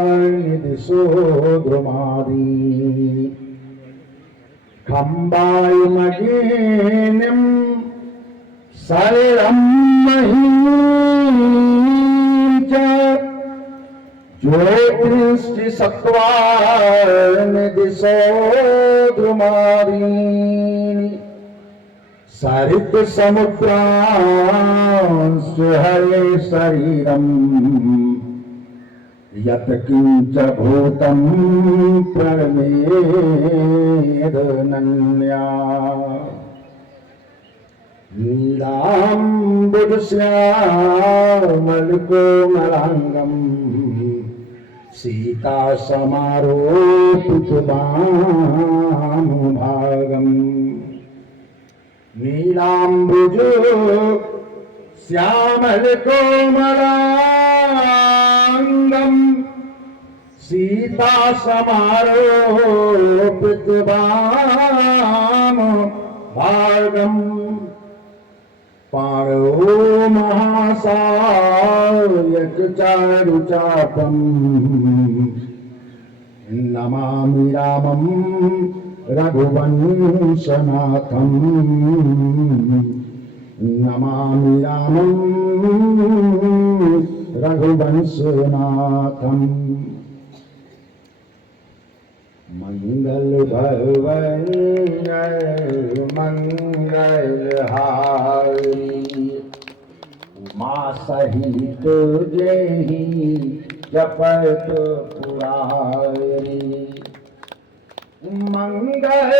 निदिशो द्रुमादि खम्बायुमगेनिं शरीरं महीं च ज्योतिष्टि सत्त्वा निदिशो द्रुमादि सरित समुद्रांश हरे शरीरम् यत् किंच भूतं प्रमेदनन्या नीलाम्बुजश्यामलकोमलाङ्गं सीतासमारोपितवामभागम् नीलाम्बुज श्यामलकोमलाङ्गं सीता समारोपितवामभागम् पाणो महासायकचारुचापम् नमामि रामं रघुवंशनाथं नमामि रामं रघुवंशनाथं मंगल भवन मंगलहारी उमा सहित जेहि जपत पुरारी मंगल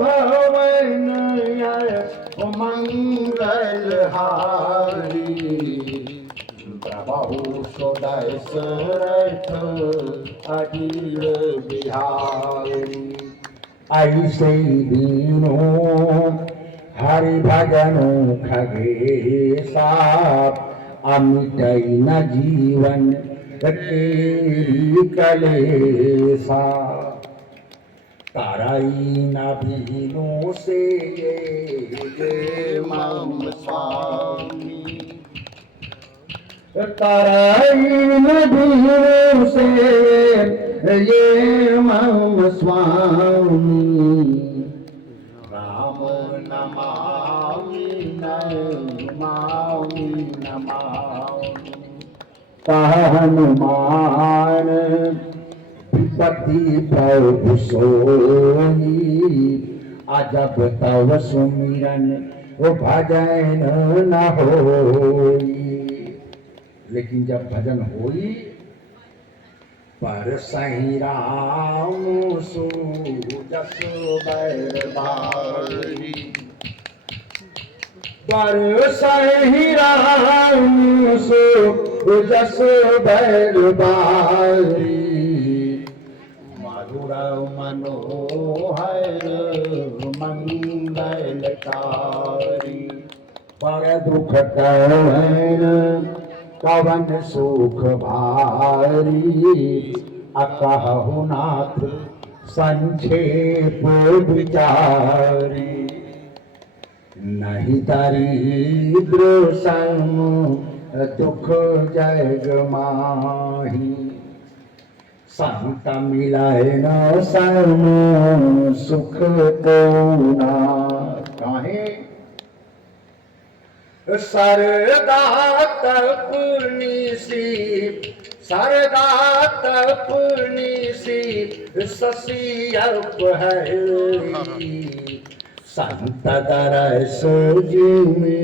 भवन मंगलहारी प्रभु सदय सरथ अखिल बिहारी ऐसे दीनों हरि भजनो खगेशा अमिटई न जीवन तेरी कलेसा ताराई न बीनों से ये मम स्वामी ताराई न बीनों से ये मम स्वामी राम नमामि नमामि नमामि हनुमान विपत्ति प्रभु सोई अजब तव सुमिरन भजन न होई। लेकिन जब भजन होई पर सही राम सु जस बैरबारी पर सही राम सु जस बैरबारी मधुर मनोहर मंगलकारी पर दुख कवन कवन सुख भारी अकहु नाथ संक्षेप विचारी नहीं दरिद्र सम दुख जग माही संत मिलाए न सम सुख को ना काहे सरदा तपनीसी सरदा तपनीसी ससियप है संत दरस जिमी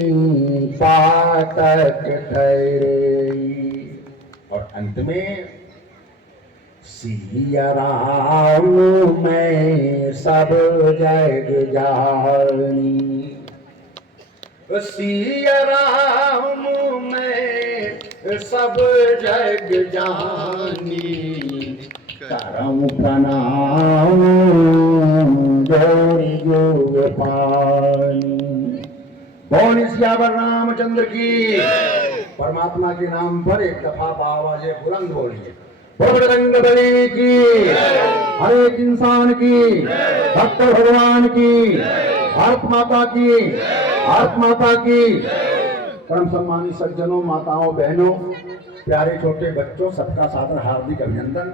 पातक ठहरे। और अंत में सिया राम मैं सब जग जानी सिया राम में सब जग जानी करम प्रणाम जोड़ी जोग पानी। बोल सियावर रामचंद्र की। परमात्मा के नाम पर एक दफा आवाज़ें बुलंद बोलिए। बजरंग बली की, हर एक इंसान की, भक्त भगवान की, भारत माता की, भारत माता की। परम सम्मानित सज्जनों, माताओं, बहनों, प्यारे छोटे बच्चों, सबका सादर हार्दिक अभिनंदन।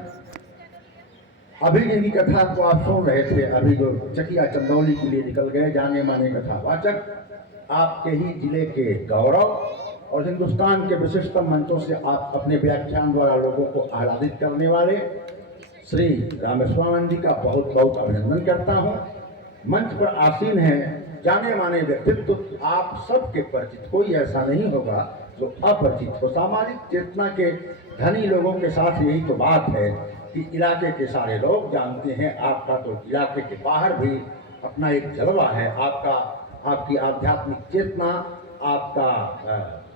अभी जिनकी कथा को आप सुन रहे थे, अभी जो चकिया चंदौली के लिए निकल गए जाने माने कथावाचक, आपके ही जिले के गौरव और हिंदुस्तान के विशिष्टतम मंचों से आप अपने व्याख्यान द्वारा लोगों को आह्लादित करने वाले श्री रामेश्वरानंद जी का बहुत बहुत अभिनंदन करता हूँ। मंच पर आसीन हैं जाने माने व्यक्तित्व, आप सबके परिचित, कोई ऐसा नहीं होगा जो अपरिचित हो। सामाजिक चेतना के धनी लोगों के साथ यही तो बात है कि इलाके के सारे लोग जानते हैं। आपका तो इलाके के बाहर भी अपना एक जलवा है, आपकी आध्यात्मिक चेतना, आपका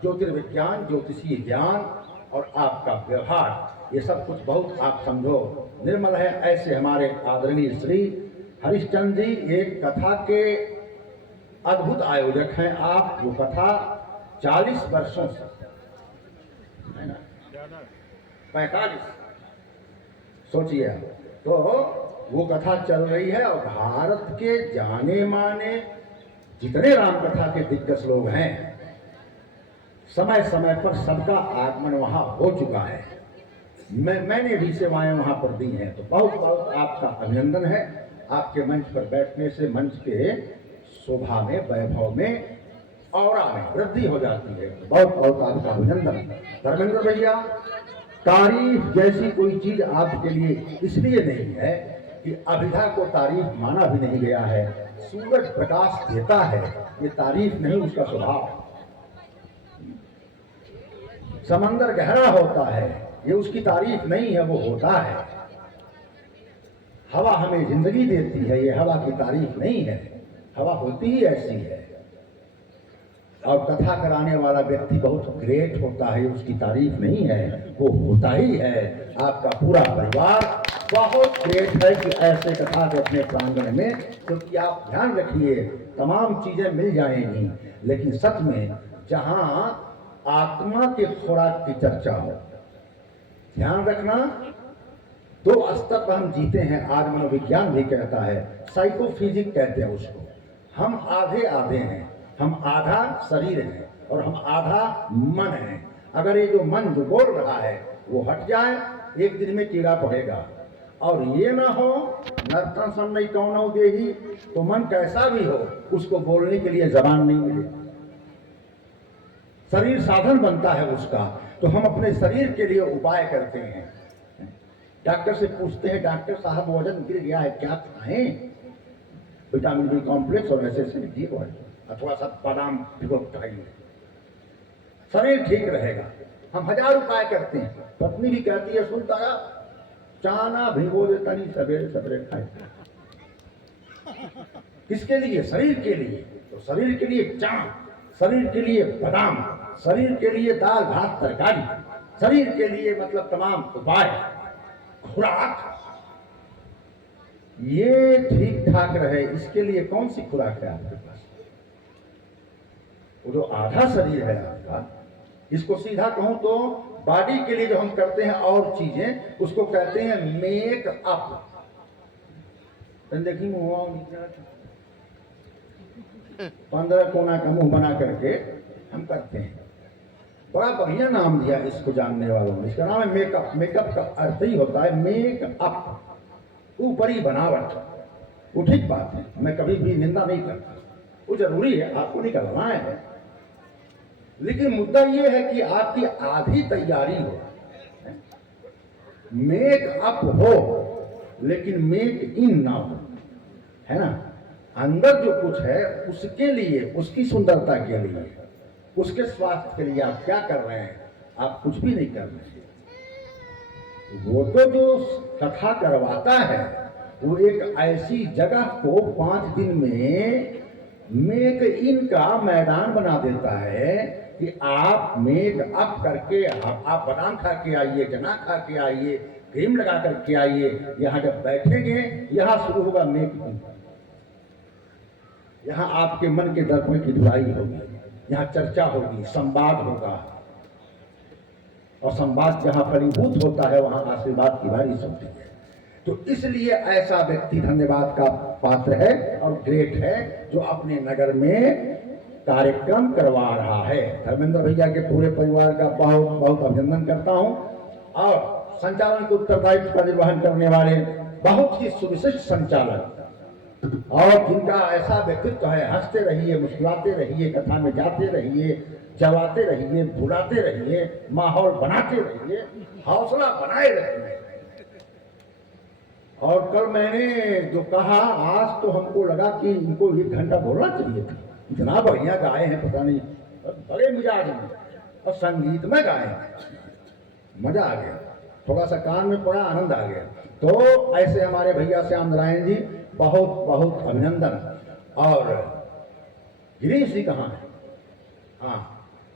ज्योतिर्विज्ञान, ज्योतिषीय ज्ञान और आपका व्यवहार, ये सब कुछ बहुत आप समझो निर्मल है। ऐसे हमारे आदरणीय श्री हरिश्चंद्र जी एक कथा के अद्भुत आयोजक हैं। आप वो कथा 40 वर्षों से, है ना, 45 सोचिए, तो वो कथा चल रही है और भारत के जाने माने जितने राम कथा के दिग्गज लोग हैं, समय समय पर सबका आगमन वहां हो चुका है। मैंने भी सेवाएं वहां पर दी हैं, तो बहुत बहुत आपका अभिनंदन है। आपके मंच पर बैठने से मंच के शोभा में, वैभव में, औरा में वृद्धि हो जाती है। बहुत बहुत आपका अभिनंदन। धर्मेंद्र भैया, तारीफ जैसी कोई चीज आपके लिए इसलिए नहीं है कि अभिधा को तारीफ माना भी नहीं गया है। सूरज प्रकाश देता है, ये तारीफ नहीं, उसका स्वभाव। समंदर गहरा होता है, ये उसकी तारीफ नहीं है, वो होता है। हवा हमें जिंदगी देती है, ये हवा की तारीफ नहीं है, हवा होती ही ऐसी है। और कथा कराने वाला व्यक्ति बहुत ग्रेट होता है, उसकी तारीफ नहीं है, वो होता ही है। आपका पूरा परिवार बहुत ग्रेट है कि ऐसे कथा के अपने प्रांगण में, क्योंकि आप ध्यान रखिए तमाम चीजें मिल जाएंगी, लेकिन सच में जहां आत्मा के खुराक की चर्चा हो, ध्यान रखना, 2 स्तर पर हम जीते हैं। आज मनोविज्ञान भी कहता है, साइकोफिजिक कहते हैं उसको। हम आधे आधे हैं, हम आधा शरीर हैं और हम आधा मन है। अगर ये जो मन जो बोल रहा है वो हट जाए, एक दिन में कीड़ा पड़ेगा। और ये ना हो नर्तन सन नहीं कौन देही, तो मन कैसा भी हो उसको बोलने के लिए जबान नहीं मिले। शरीर साधन बनता है उसका, तो हम अपने शरीर के लिए उपाय करते हैं। डॉक्टर से पूछते हैं, डॉक्टर साहब वजन गिर गया है, क्या खाएं? विटामिन बी कॉम्प्लेक्स और ऐसे दिए, अथवा सब बादाम भिगो खाइए, शरीर ठीक रहेगा। हम 1000 उपाय करते हैं। पत्नी भी कहती है, सुनता है, चाना भिगो देता नहीं, सवेरे सवेरे खाए। किसके लिए? शरीर के लिए। तो शरीर के लिए चान, शरीर के लिए बादाम, शरीर के लिए दाल भात तरकारी, शरीर के लिए मतलब तमाम उपाय, खुराक, ये ठीक ठाक रहे, इसके लिए कौन सी खुराक है आपके पास? वो जो आधा शरीर है आपका, इसको सीधा कहूं तो बॉडी के लिए जो हम करते हैं और चीजें, उसको कहते हैं मेक अप। देखिए 15 कोना का मुंह बना करके हम करते हैं। बड़ा बढ़िया नाम दिया इसको जानने वालों ने, इसका नाम है मेकअप। मेकअप का अर्थ ही होता है मेक अप, ऊपरी बनावट। वो ठीक बात है, मैं कभी भी निंदा नहीं करता, वो जरूरी है, आपको निकलना है। लेकिन मुद्दा ये है कि आपकी आधी तैयारी हो, मेक अप हो लेकिन मेक इन ना हो, है ना। अंदर जो कुछ है उसके लिए, उसकी सुंदरता के लिए, उसके स्वास्थ्य के लिए आप क्या कर रहे हैं? आप कुछ भी नहीं कर रहे। वो तो जो कथा करवाता है वो एक ऐसी जगह को 5 दिन में मेक इन का मैदान बना देता है कि आप मेक अप करके आप बादाम खा के आइए, चना खा के आइए, क्रीम लगा करके आइए। यहाँ जब बैठेंगे यहाँ शुरू होगा मेक इन। यहाँ आपके मन के दर्पण की धुलाई होगी, यहाँ चर्चा होगी, संवाद होगा, और संवाद जहाँ फलीभूत होता है वहाँ आशीर्वाद की बारिश होती है। तो इसलिए ऐसा व्यक्ति धन्यवाद का पात्र है और ग्रेट है जो अपने नगर में कार्यक्रम करवा रहा है। धर्मेंद्र भैया के पूरे परिवार का बहुत बहुत अभिनंदन करता हूं और संचालन के उत्तरदायित्व का निर्वहन करने वाले बहुत ही सुविशिष्ट संचालक और जिनका ऐसा व्यक्तित्व है, हंसते रहिए, मुस्कुराते रहिए, कथा में जाते रहिए, जवाते रहिए, भुलाते रहिए, माहौल बनाते रहिए, हौसला बनाए रखिए। और कल मैंने जो कहा, आज तो हमको लगा कि इनको 1 घंटा बोलना चाहिए था। इतना बढ़िया गाए हैं, पता नहीं, बड़े मिजाज में और संगीत में गाए हैं, मजा आ गया, थोड़ा सा कान में पड़ा, आनंद आ गया। तो ऐसे हमारे भैया श्याम नारायण जी, बहुत बहुत अभिनंदन। और गिरीश जी कहाँ है? हाँ,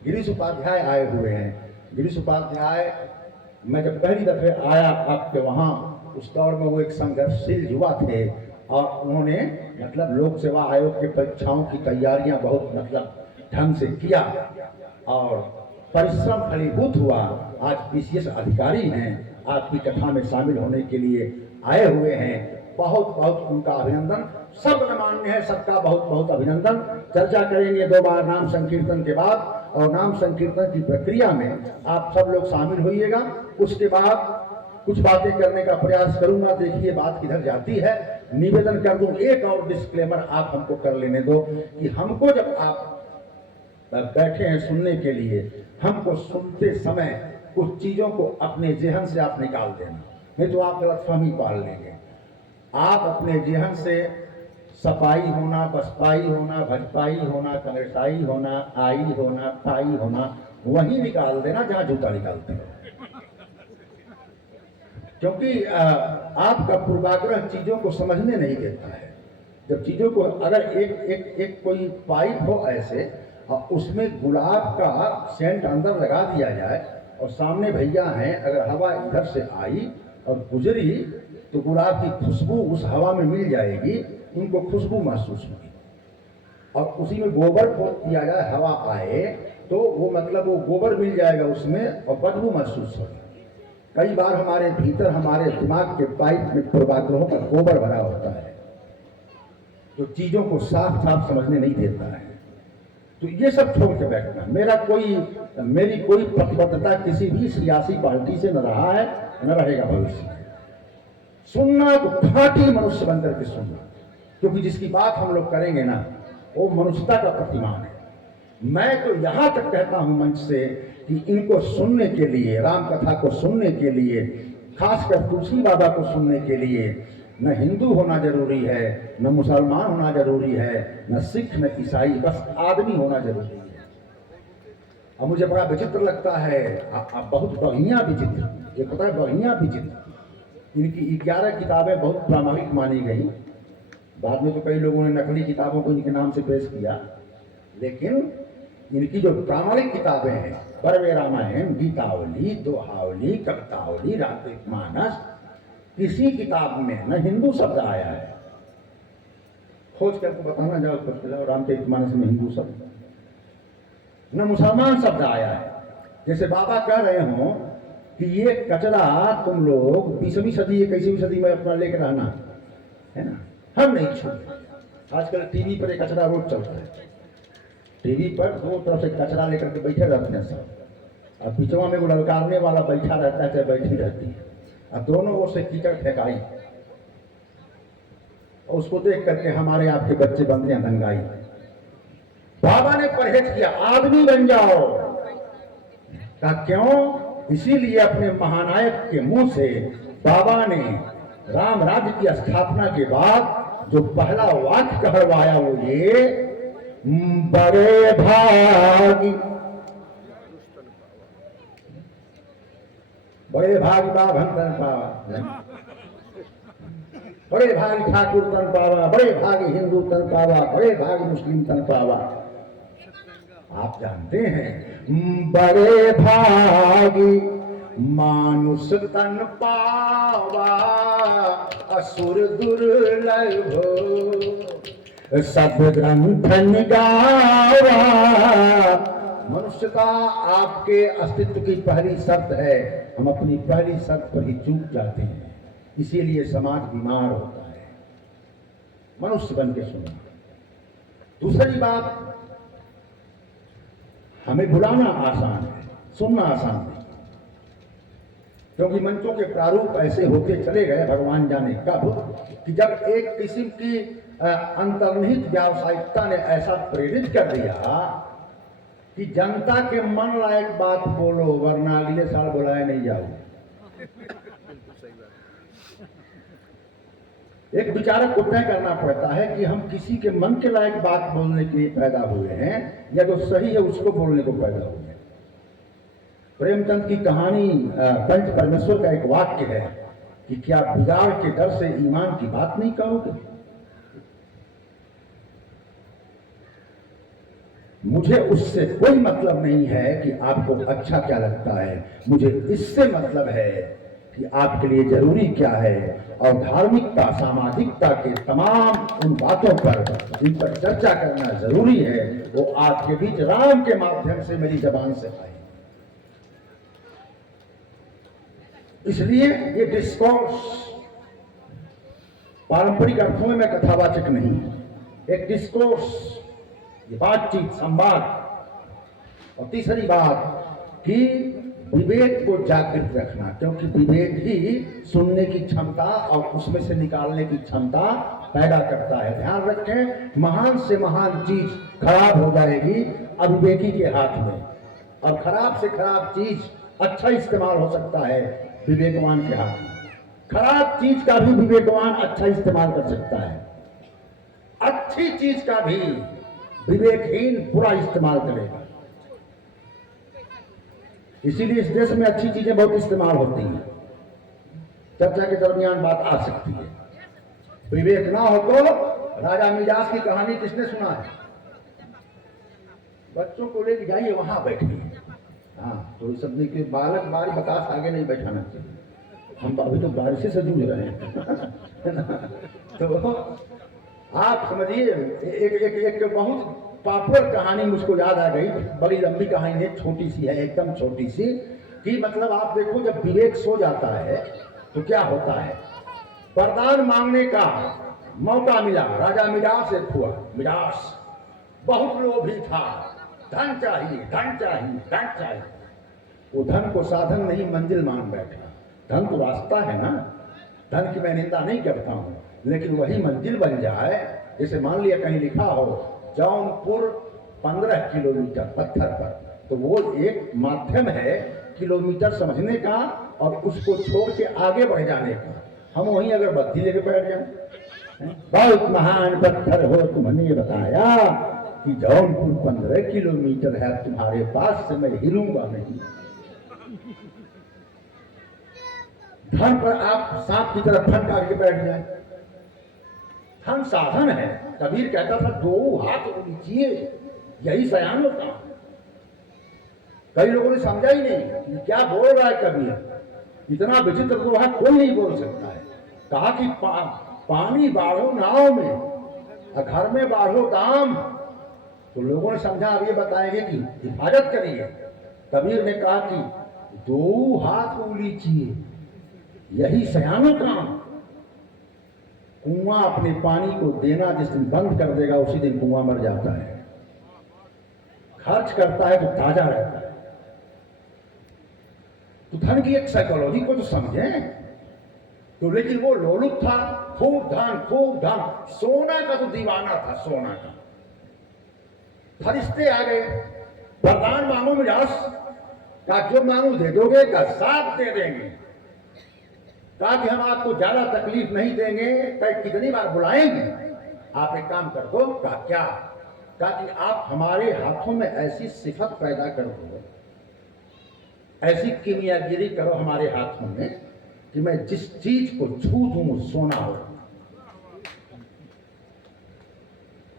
गिरीश उपाध्याय आए हुए हैं। गिरीश उपाध्याय, मैं जब पहली दफे आया आपके वहाँ, उस दौर में वो एक संघर्षशील युवा थे और उन्होंने मतलब लोक सेवा आयोग की परीक्षाओं की तैयारियां बहुत मतलब ढंग से किया और परिश्रम फलीभूत हुआ। आज पीसीएस अधिकारी हैं, आपकी कथा में शामिल होने के लिए आए हुए हैं। बहुत बहुत उनका अभिनंदन, सब गणमान्य है, सबका बहुत बहुत अभिनंदन। चर्चा करेंगे 2 बार नाम संकीर्तन के बाद, और नाम संकीर्तन की प्रक्रिया में आप सब लोग शामिल होइएगा। उसके बाद कुछ बातें करने का प्रयास करूंगा। देखिए बात किधर जाती है। निवेदन कर दूं, एक और डिस्क्लेमर आप हमको कर लेने दो कि हमको जब आप बैठे हैं सुनने के लिए, हमको सुनते समय कुछ चीजों को अपने जेहन से आप निकाल देना, नहीं तो आप गलतफहमी पाल लेंगे। आप अपने जेहन से सपाई होना, बसपाई होना, भजपाई होना, कांग्रेसाई होना, आई होना, ताई होना, वही निकाल देना जहां जूता निकालते हो। क्योंकि आपका पूर्वाग्रह चीजों को समझने नहीं देता है। जब चीजों को अगर एक कोई पाइप हो ऐसे और उसमें गुलाब का सेंट अंदर लगा दिया जाए और सामने भैया हैं, अगर हवा इधर से आई और गुजरी तो गुलाब की खुशबू उस हवा में मिल जाएगी, उनको खुशबू महसूस होगी। और उसी में गोबर पोत दिया जाए, हवा आए तो वो मतलब वो गोबर मिल जाएगा उसमें और बदबू महसूस होगी। कई बार हमारे भीतर, हमारे दिमाग के पाइप में पूर्वाग्रहों का गोबर भरा होता है जो चीजों को साफ साफ समझने नहीं देता है। तो ये सब छोड़ के बैठना। मेरी कोई प्रतिबद्धता किसी भी सियासी पार्टी से न रहा है, न रहेगा भविष्य में। सुनना तो खाटी मनुष्य बनकर के सुनना, क्योंकि जिसकी बात हम लोग करेंगे ना, वो मनुष्यता का प्रतिमान है। मैं तो यहां तक कहता हूं मंच से कि इनको सुनने के लिए, राम कथा को सुनने के लिए, खासकर तुलसी बाबा को सुनने के लिए न हिंदू होना जरूरी है, न मुसलमान होना जरूरी है, न सिख, न ईसाई, बस आदमी होना जरूरी है। अब मुझे बड़ा विचित्र लगता है, बहुत बढ़िया विचित्र, ये पता है बढ़िया विचित्र। इनकी 11 किताबें बहुत प्रामाणिक मानी गई। बाद में तो कई लोगों ने नकली किताबों को इनके नाम से पेश किया, लेकिन इनकी जो प्रामाणिक किताबें हैं, बरवे रामायण, गीतावली, दोहावली, कवितावली, रामचरितमानस, किसी किताब में न हिंदू शब्द आया है। खोज करके बताना जाओ रामचरितमानस में हिंदू शब्द, न मुसलमान शब्द आया है। जैसे बाबा कह रहे हो कि ये कचरा तुम लोग 20वीं सदी, 21वीं सदी में अपना लेकर रहना है ना, हम नहीं छोड़े। आजकल टीवी पर एक कचरा रोज चलता है, टीवी पर 2 तरफ से कचरा लेकर के बैठे रहते हैं सब, और पिछवा में वो ललकारने वाला बैठा रहता है, चाहे बैठी रहती है, और दोनों ओर से कीचड़ फेंकाई, और उसको देख करके हमारे आपके बच्चे बनते हैं दंगाई। बाबा ने परहेज किया, आदमी बन जाओ का क्यों? इसीलिए अपने महानायक के मुंह से बाबा ने राम राज्य की स्थापना के बाद जो पहला वाक्य कहलवाया वो ये, बड़े भागी, बड़े भागी बाबा तन पावा, बड़े भागी ठाकुर तन पावा, बड़े भागी हिंदू तन पावा, बड़े भागी मुस्लिम तन पावा। आप जानते हैं, बड़े भागी मानुष तन पावा, असुर दुर्लभ हो, सब ग्रंथन गावा। मनुष्यता आपके अस्तित्व की पहली शर्त है, हम अपनी पहली शर्त पर ही चूक जाते हैं, इसीलिए समाज बीमार होता है। मनुष्य बन के सुनना। दूसरी बात, हमें बुलाना आसान है, सुनना आसान नहीं, क्योंकि मंचों के प्रारूप ऐसे होते चले गए भगवान जाने कब, कि जब एक किस्म की अंतर्निहित व्यावसायिकता ने ऐसा प्रेरित कर दिया कि जनता के मन लायक बात बोलो वरना अगले साल बुलाए नहीं जाओ। एक विचारक को तय करना पड़ता है कि हम किसी के मन के लायक बात बोलने के लिए पैदा हुए हैं या जो सही है उसको बोलने को पैदा हुए हैं। प्रेमचंद की कहानी पंच परमेश्वर का एक वाक्य है कि क्या बिगाड़ के डर से ईमान की बात नहीं कहोगे। मुझे उससे कोई मतलब नहीं है कि आपको अच्छा क्या लगता है, मुझे इससे मतलब है कि आपके लिए जरूरी क्या है, और धार्मिकता सामाजिकता के तमाम उन बातों पर जिन पर चर्चा करना जरूरी है वो आपके बीच राम के माध्यम से मेरी जबान से आए। इसलिए ये डिस्कोर्स पारंपरिक अर्थों में कथावाचक नहीं है, एक डिस्कोर्स, ये बातचीत, संवाद। और तीसरी बात कि विवेक को जागृत रखना, क्योंकि विवेक ही सुनने की क्षमता और उसमें से निकालने की क्षमता पैदा करता है। ध्यान रखें, महान से महान चीज खराब हो जाएगी अविवेकी के हाथ में, और खराब से खराब चीज अच्छा इस्तेमाल हो सकता है विवेकवान के हाथ में। खराब चीज का भी विवेकवान अच्छा इस्तेमाल कर सकता है, अच्छी चीज का भी विवेकहीन बुरा इस्तेमाल करेगा। इसीलिए इस देश में अच्छी चीजें बहुत इस्तेमाल होती हैं, चर्चा के दरमियान बात आ सकती है। विवेक ना हो तो राजा मिजाज की कहानी किसने सुना है? बच्चों को लेकर जाइए, वहां बैठिए। हाँ, तो इस सब के बालक बारी बतास आगे नहीं बैठाना चाहिए, हम अभी तो बारिश से जूझ रहे हैं। तो आप समझिए, एक बहुत पॉपुलर कहानी मुझको याद आ गई, बड़ी लंबी कहानी है, छोटी सी है, एकदम छोटी सी, कि मतलब आप देखो जब विवेक सो जाता है तो क्या होता है। वरदान मांगने का मौका मिला, राजा मिडास से हुआ। मिडास बहुत लोभी था, धन चाहिए धन चाहिए धन चाहिए। वो धन को साधन नहीं मंजिल मान बैठा। धन तो रास्ता है ना, धन की मैं निंदा नहीं करता हूँ, लेकिन वही मंजिल बन जाए। जैसे मान लिया कहीं लिखा हो जौनपुर 15 किलोमीटर पत्थर पर, तो वो एक माध्यम है किलोमीटर समझने का और उसको छोड़ के आगे बढ़ जाने का। हम वहीं अगर बत्ती लेके बैठ जाए, बहुत महान पत्थर हो तुमने बताया कि जौनपुर 15 किलोमीटर है तुम्हारे पास से, मैं हिलूंगा नहीं। धन पर आप सांप की तरह धन करके बैठ जाए। धन साधन है। कबीर कहता था दो हाथ ऊंचिए यही सयान होता। कई लोगों ने समझा ही नहीं कि क्या बोल रहा है कबीर। इतना विचित्र दोहा कोई नहीं बोल सकता है। कहा कि पानी बाढ़ो नाव में, घर में बाढ़ो दाम। तो लोगों ने समझा अब ये बताएंगे कि हिफाजत करिए। कबीर ने कहा कि दो हाथ ऊंचिए यही सयानो काम। कुआं अपने पानी को देना जिस दिन बंद कर देगा उसी दिन कुआं मर जाता है। खर्च करता है तो ताजा रहता है। तो धन की एक साइकोलॉजी को तो समझें। तो लेकिन वो लोलुप था, खूब धन, सोना का तो दीवाना था, सोना का। फरिश्ते आ गए, वरदान मांगो मिजाज का, जो मांगो दे दोगे का, साथ दे देंगे। कहा कि हम आपको ज्यादा तकलीफ नहीं देंगे, कितनी बार बुलाएंगे, आप एक काम कर दो। कहा क्या? कहा कि आप हमारे हाथों में ऐसी सिफत पैदा करो, ऐसी कीमियागिरी करो हमारे हाथों में कि मैं जिस चीज को छू दूं सोना हो।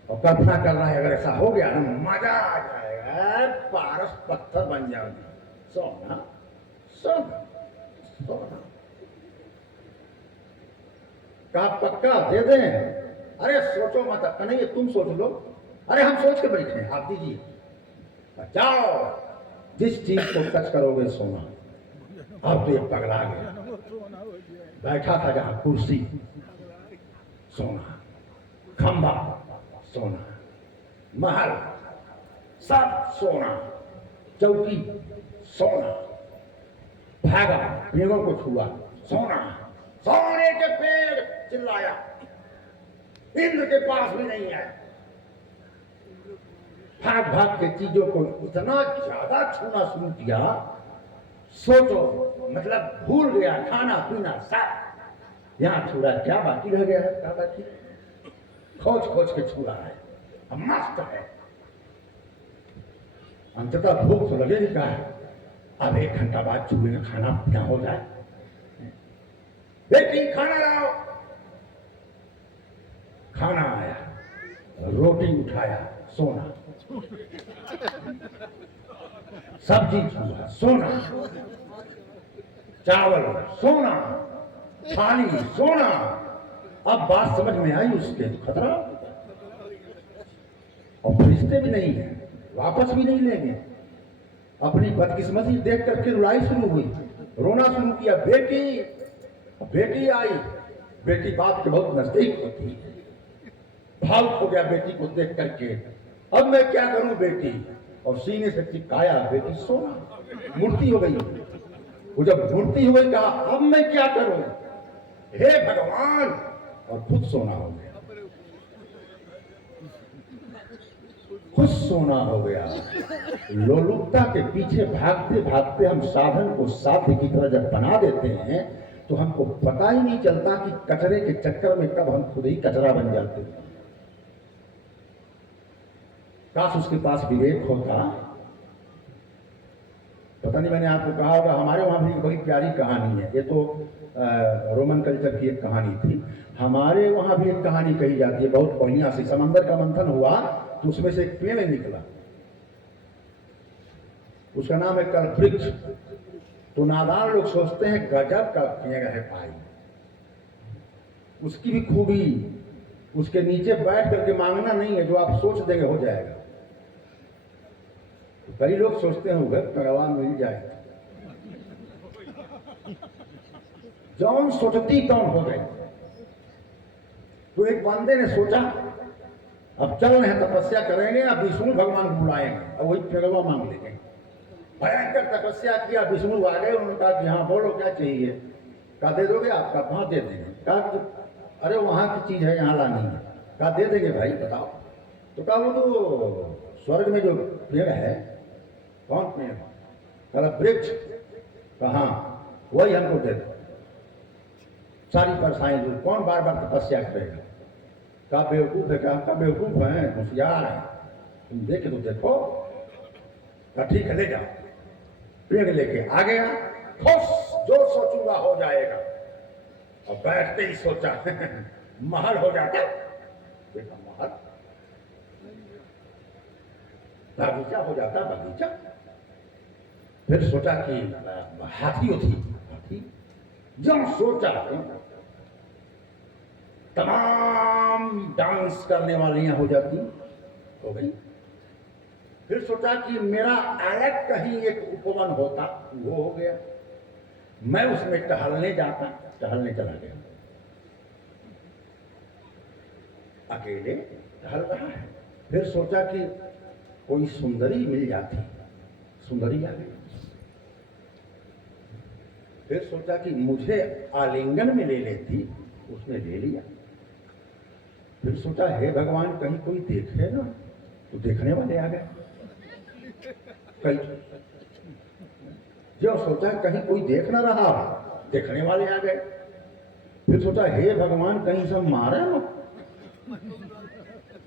और कल्पना कर रहा है अगर ऐसा हो गया ना मजा आ जाएगा, पारस पत्थर बन जाएंगे। सोना सोना सोना। कहा पक्का दे दें? अरे सोचो मत, नहीं तुम सोच लो। अरे हम सोच के बैठे हैं, आप दीजिए। जाओ, जिस चीज को टच करोगे सोना। अब तो ये पगला गया। बैठा था जहां कुर्सी सोना, खंबा सोना, महल सब सोना, चौकी सोना, भागा, पेड़ों को छुआ, सोना, सोने के पेड़, चिल्लाया, इंद्र के पास भी नहीं है। भाग भाग के चीजों को इतना ज्यादा छूना शुरू किया, सोचो, मतलब भूल गया खाना पीना सब। यहां छूरा क्या बाकी रह गया है, क्या बाकी, खोज खोज के छू रहा है, अब मस्त है। अंततः भूख तो लगेगी क्या है, अब 1 घंटा बाद चूल्हे में खाना क्या हो जाए। बेटी खाना लाओ, खाना आया, रोटी उठाया, सोना, सब्जी छुआ, सोना, चावल सोना, थाली सोना। अब बात समझ में आई उसके, तो खतरा, और फरिश्ते भी नहीं है, वापस भी नहीं लेंगे। अपनी बदकिस्मती देख करके रुलाई शुरू हुई, रोना शुरू किया। बेटी, बेटी आई, बेटी बाप के बहुत नजदीक होती है, भावुक हो गया बेटी को देख करके। अब मैं क्या करूं बेटी, और सीने से चिपकाया, बेटी सोना, मूर्ति हो गई। वो जब मूर्ति हो गई, कहा अब मैं क्या करूं, हे भगवान, और खुद सोना हो गया, खुद सोना हो गया। लोलुपता के पीछे भागते भागते हम साधन को साध्य की तरह जब बना देते हैं, तो हमको पता ही नहीं चलता कि कचरे के चक्कर में कब हम खुद ही कचरा बन जाते हैं। काश उसके पास विवेक होता। पता नहीं, मैंने आपको कहा होगा, हमारे वहां भी बड़ी प्यारी कहानी है। ये तो रोमन कल्चर की एक कहानी थी। हमारे वहां भी एक कहानी कही जाती है, बहुत बढ़िया सी। समंदर का मंथन हुआ तो उसमें से एक पेड़ निकला, उसका नाम है कल्पवृक्ष। तो नादान लोग सोचते हैं गजब का पेड़ है भाई, उसकी भी खूबी, उसके नीचे बैठ करके मांगना नहीं है, जो आप सोच देंगे हो जाएगा। कई लोग सोचते हैं उधर पेड़वा मिल जाए, जौन सोचती तौन हो गई। तो एक बंदे ने सोचा, अब चल रहे हैं, तपस्या करेंगे, अब विष्णु भगवान को बुलाएंगे और वही पेड़वा मांग लेंगे। भयंकर तपस्या किया, विष्णु आ गए, उन्होंने कहा कि हाँ बोलो क्या चाहिए। कहा दे दोगे आपका, कहाँ दे देंगे। कहा अरे वहां की चीज है, यहाँ लानी है। कहा दे देंगे भाई, बताओ। तो कहा वो तो स्वर्ग में जो पेड़ है, कौन पेड़, कहा वृक्ष। कहा वही हमको दे दो, सारी परेशानी दूर, कौन बार बार तपस्या करेगा। कहा बेवकूफ है। कहा बेवकूफ है, होशियार है, तुम देखे तो देखो। कहा ठीक है ले जाओ। पेड़ लेके आ गया, खुश, जो सोचूंगा हो जाएगा। और बैठते ही सोचा महल हो जाता, देखा महल, बगीचा हो जाता, बगीचा। फिर सोचा कि हाथी होती, हाथी। जब सोचा तमाम डांस करने वालियां हो जाती, हो गई। फिर सोचा कि मेरा अलग कहीं एक उपवन होता, वो हो गया। मैं उसमें टहलने जाता, टहलने चला गया। अकेले टहल रहा है। फिर सोचा कि कोई सुंदरी मिल जाती, सुंदरी आ गई। फिर सोचा कि मुझे आलिंगन में ले लेती, उसने ले लिया। फिर सोचा हे भगवान कहीं कोई देखे ना, तो देखने वाले आ गए। कहीं जो सोचा कहीं कोई देख ना रहा, देखने वाले आ गए। फिर सोचा हे भगवान कहीं सब मारे ना,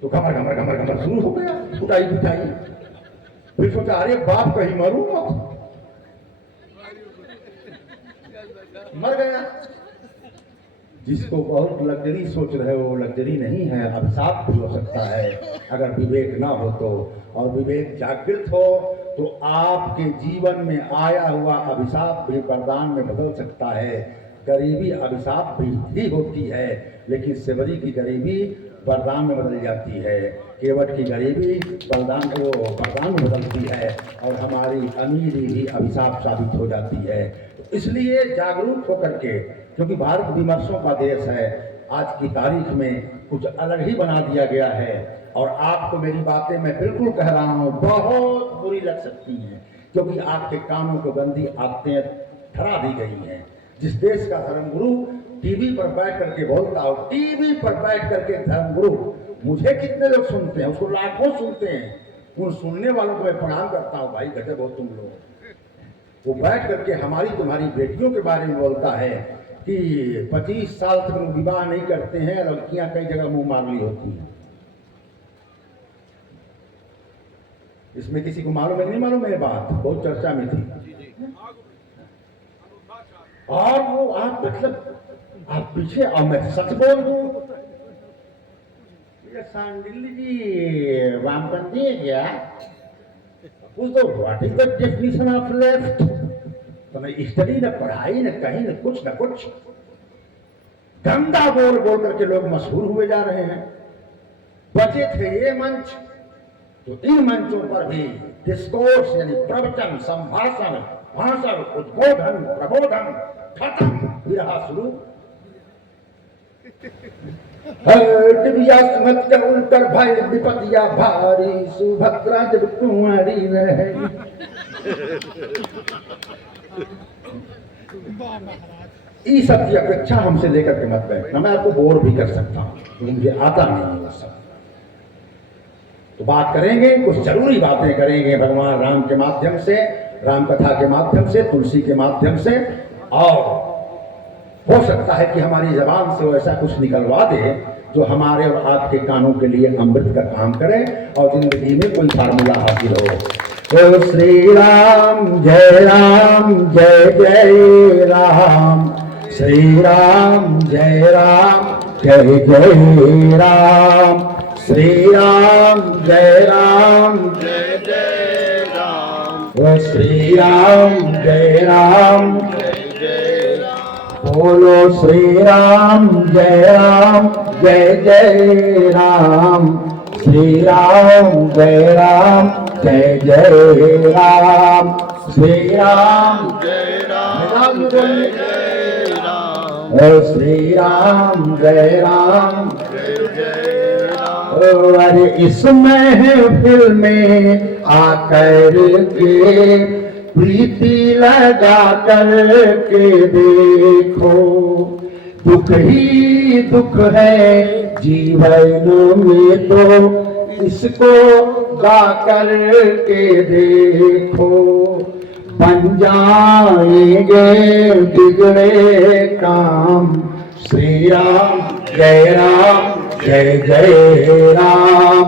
तो घमर घमर घमर घमर शुरू हो गया, छुटाई पिटाई। फिर सोचा अरे बाप कहीं मरू मत, मर गया। जिसको बहुत लग्जरी सोच रहे हो, वो लग्जरी नहीं है, अभिशाप भी हो सकता है अगर विवेक ना हो तो। और विवेक जागृत हो तो आपके जीवन में आया हुआ अभिशाप भी वरदान में बदल सकता है। गरीबी अभिशाप भी होती है, लेकिन सेवरी की गरीबी वरदान में बदल जाती है। केवट की गरीबी वरदान में बदलती है, और हमारी अमीरी भी अभिशाप साबित हो जाती है। तो इसलिए जागरूक होकर के, क्योंकि भारत विमर्शों का देश है, आज की तारीख में कुछ अलग ही बना दिया गया है। और आपको मेरी बातें मैं बिल्कुल कह रहा हूँ, बहुत बुरी लग सकती हैं, क्योंकि आपके कानों को गंदी आदतें ठहरा दी गई हैं। जिस देश का धर्मगुरु टीवी पर बैठ करके बोलता हो, टीवी पर बैठ करके धर्मगुरु, मुझे कितने लोग सुनते हैं, उसको लाखों सुनते हैं, उन सुनने वालों को मैं प्रणाम करता हूँ, भाई गजब हो तुम लोग। वो बैठ करके हमारी तुम्हारी बेटियों के बारे में बोलता है कि 25 साल तक लोग विवाह नहीं करते हैं, लड़कियां कई जगह मुंह मारली होती हैं। इसमें किसी को मालूम है नहीं मालूम है, बात बहुत चर्चा में थी। और वो आप मतलब आप पीछे, और मैं सच बोल दूं, ये सांडिल जी वामपंथी है क्या? कुछ तो what is the definition of left? तो मैं स्टडी न पढ़ाई न कहीं न कुछ गंदा बोल बोल करके लोग मशहूर हुए जा रहे हैं। बचे थे ये मंच, तो इन मंचों पर भी डिस्कोर्स यानी प्रवचन, संभाषण, भाषण, उद्बोधन, प्रबोधन खत्म, विरहा शुरू। मत का उल्टर भाई विपतिया भारी, सुभद्रा जब कुंवारी रहे। इस सब की अपेक्षा हमसे लेकर के मत बैठना, मैं आपको बोर भी कर सकता हूँ, मुझे आता नहीं है सब। तो बात करेंगे, कुछ जरूरी बातें करेंगे भगवान राम के माध्यम से, राम कथा के माध्यम से, तुलसी के माध्यम से, और हो सकता है कि हमारी जबान से वो ऐसा कुछ निकलवा दे जो हमारे और आपके कानों के लिए अमृत का काम करे और जिंदगी में कोई फार्मूला हासिल हो। ओ श्री राम जय राम, जय जय राम, श्री राम जय राम, जय जय राम, श्री राम जय राम, जय जय राम, ओ श्री राम जय राम, जय जय राम, बोलो श्री राम जय राम, जय जय राम, श्री राम जय राम, जय जय राम, श्री राम जय राम, जय जय राम, ओ श्री राम जय राम, जय जय राम। अरे इस महफिल में आकर के प्रीति लगा कर के देखो, दुख ही दुख है जीवन में तो इसको गा कर के देखो, बन जाएंगे बिगड़े काम, श्री राम जय राम, जय जय राम,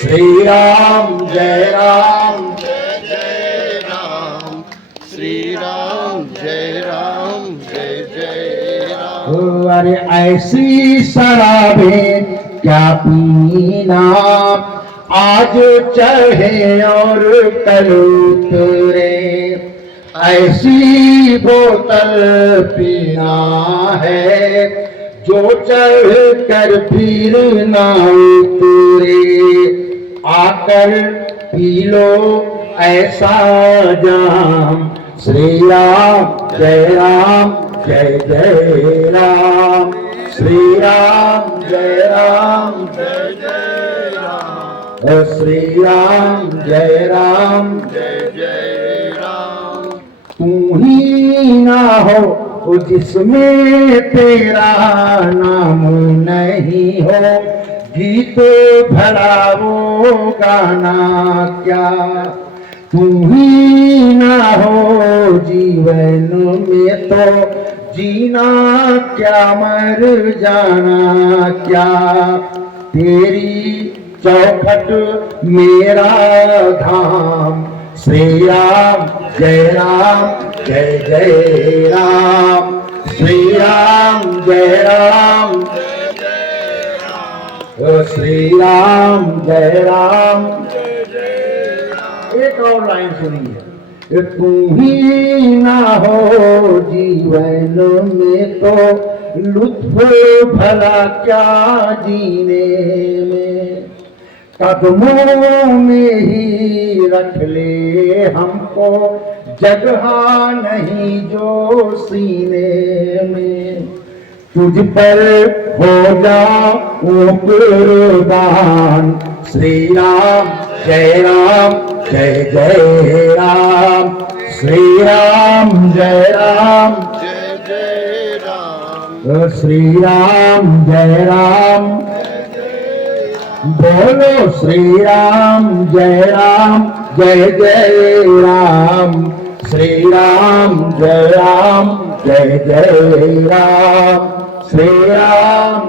श्री राम जय राम, जय जय राम, श्री राम जय राम, जय जय राम। अरे ऐसी शराबें क्या पीना, आज चढ़े और कल उतरे, ऐसी बोतल पीना है जो चढ़ कर फिर ना उतरे, आकर पी लो ऐसा जाम, श्री राम जय राम, जय जय राम, श्री राम जय राम, जय जय राम, श्री राम जय राम, जय जय राम। तू ही ना हो जिसमें तेरा नाम नहीं हो, गीत भला वो गाना क्या, तू ही ना हो जीवन में तो जीना क्या, मर जाना क्या, तेरी चौखट मेरा धाम, श्री राम जय राम, जय जय राम, श्री राम जय राम, जय जय राम, श्री राम जय राम, जय जय राम। एक और लाइन सुनिए, तू ही ना हो जीवन में तो लुत्फ भला क्या जीने में, कदमों में ही रख ले हमको, जगह नहीं जो सीने में, तुझ पर हो जाऊं कुर्बान, श्री राम जय राम जय जय राम श्री राम जय राम जय जय राम श्री राम जय राम बोलो श्री राम जय राम जय जय राम श्री राम जय राम जय जय राम श्री राम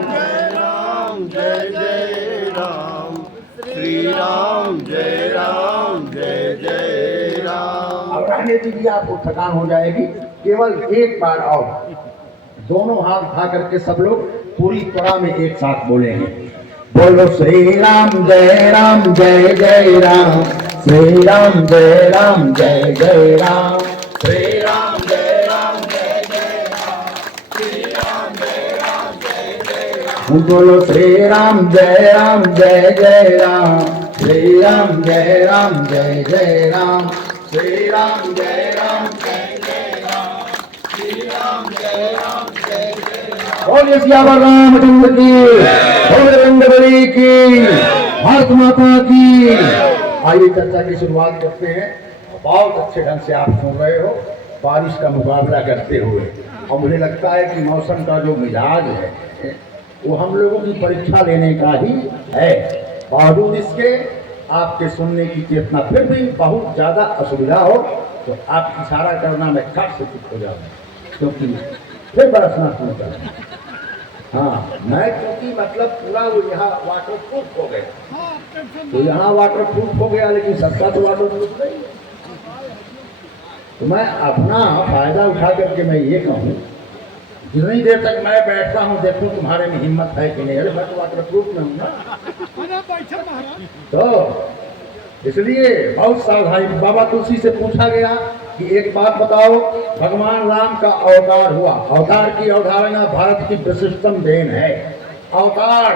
जय जय राम श्री राम जय राम जय जय राम। अब रहने दीजिए, आपको थकान हो जाएगी। केवल एक बार आओ, दोनों हाथ उठा करके सब लोग पूरी तरह में एक साथ बोलेंगे। बोलो श्री राम जय जय राम श्री राम जय जय राम श्री राम जय जय राम श्री राम जय राम। बोलो श्री राम जय जय राम श्री राम जय जय राम श्री राम जय जय राम श्री राम जय जय राम। बोलिए सियावर रामचंद्र की, बजरंगबली की, भारत माता की। आइए चर्चा की शुरुआत करते हैं। बहुत अच्छे ढंग से आप सुन रहे हो, बारिश का मुकाबला करते हुए। और मुझे लगता है कि मौसम का जो मिजाज है वो हम लोगों की परीक्षा लेने का ही है। बावजूद इसके आपके सुनने की चेतना फिर भी बहुत ज़्यादा असुविधा हो तो आप इशारा करना, मैं कट से चुप हो जाऊँ, क्योंकि फिर बरसना शुरू कर। हाँ, मैं क्योंकि मतलब पूरा वो यहाँ वाटर प्रूफ हो गया, तो यहाँ वाटर प्रूफ हो गया, लेकिन सबका तो वाटर प्रूफ नहीं है। तो मैं अपना फायदा उठा करके मैं ये कहूँ, जितनी देर तक मैं बैठता हूँ देखूँ तुम्हारे में हिम्मत है कि नहीं। अरे मैं तो वाटर प्रूफ में हूँ ना, तो इसलिए बहुत सावधानी। बाबा तुलसी से पूछा गया कि एक बात बताओ, भगवान राम का अवतार हुआ, अवतार की अवधारणा भारत की विशिष्टतम देन है। अवतार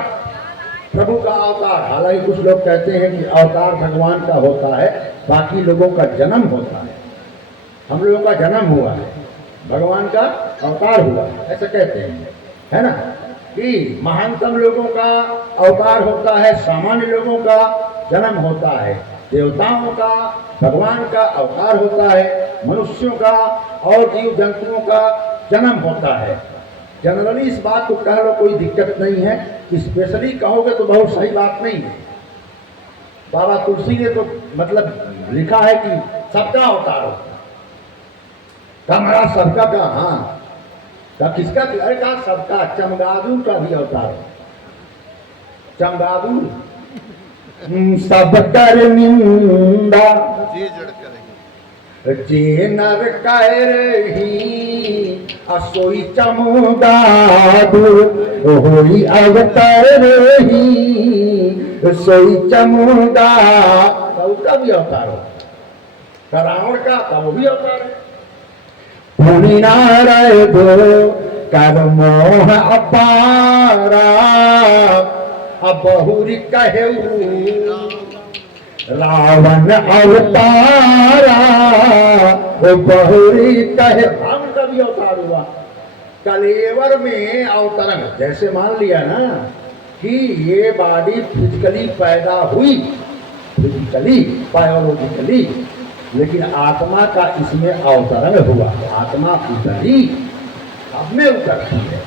प्रभु का अवतार, हालांकि कुछ लोग कहते हैं कि अवतार भगवान का होता है, बाकी लोगों का जन्म होता है। हम लोगों का जन्म हुआ है, भगवान का अवतार हुआ, ऐसा कहते हैं, है ना। कि महानतम लोगों का अवतार होता है, सामान्य लोगों का जन्म होता है, देवताओं का, भगवान का अवतार होता है, मनुष्यों का और जीव जंतुओं का जन्म होता है। जनरली इस बात को कह लो, कोई दिक्कत नहीं है। स्पेशली कहोगे तो बहुत सही बात नहीं है। बाबा तुलसी ने तो मतलब लिखा है कि सबका अवतार होता है। हमारा सबका का, हाँ का किसका? अरे कहा सबका, चमगादड़ का भी अवतार है। चमगादड़ सब कर निंदा जे नर कह रही, असोई चमगादड़ होई अवतार रही, सोई चमगा का भी अवतार हो, रावण का वो भी अवतार है। मुनि नाराय दो कर मोह अपारा, अब बहुरी कहे रावण अवतारा, वो बहुरी कहे। रावण का भी अवतार हुआ, कलेवर में अवतरण। जैसे मान लिया ना कि ये बॉडी फिजिकली पैदा हुई, फिजिकली बायोलॉजिकली, लेकिन आत्मा का इसमें अवतरण हुआ। आत्मा उतरी, अब में उतरती है।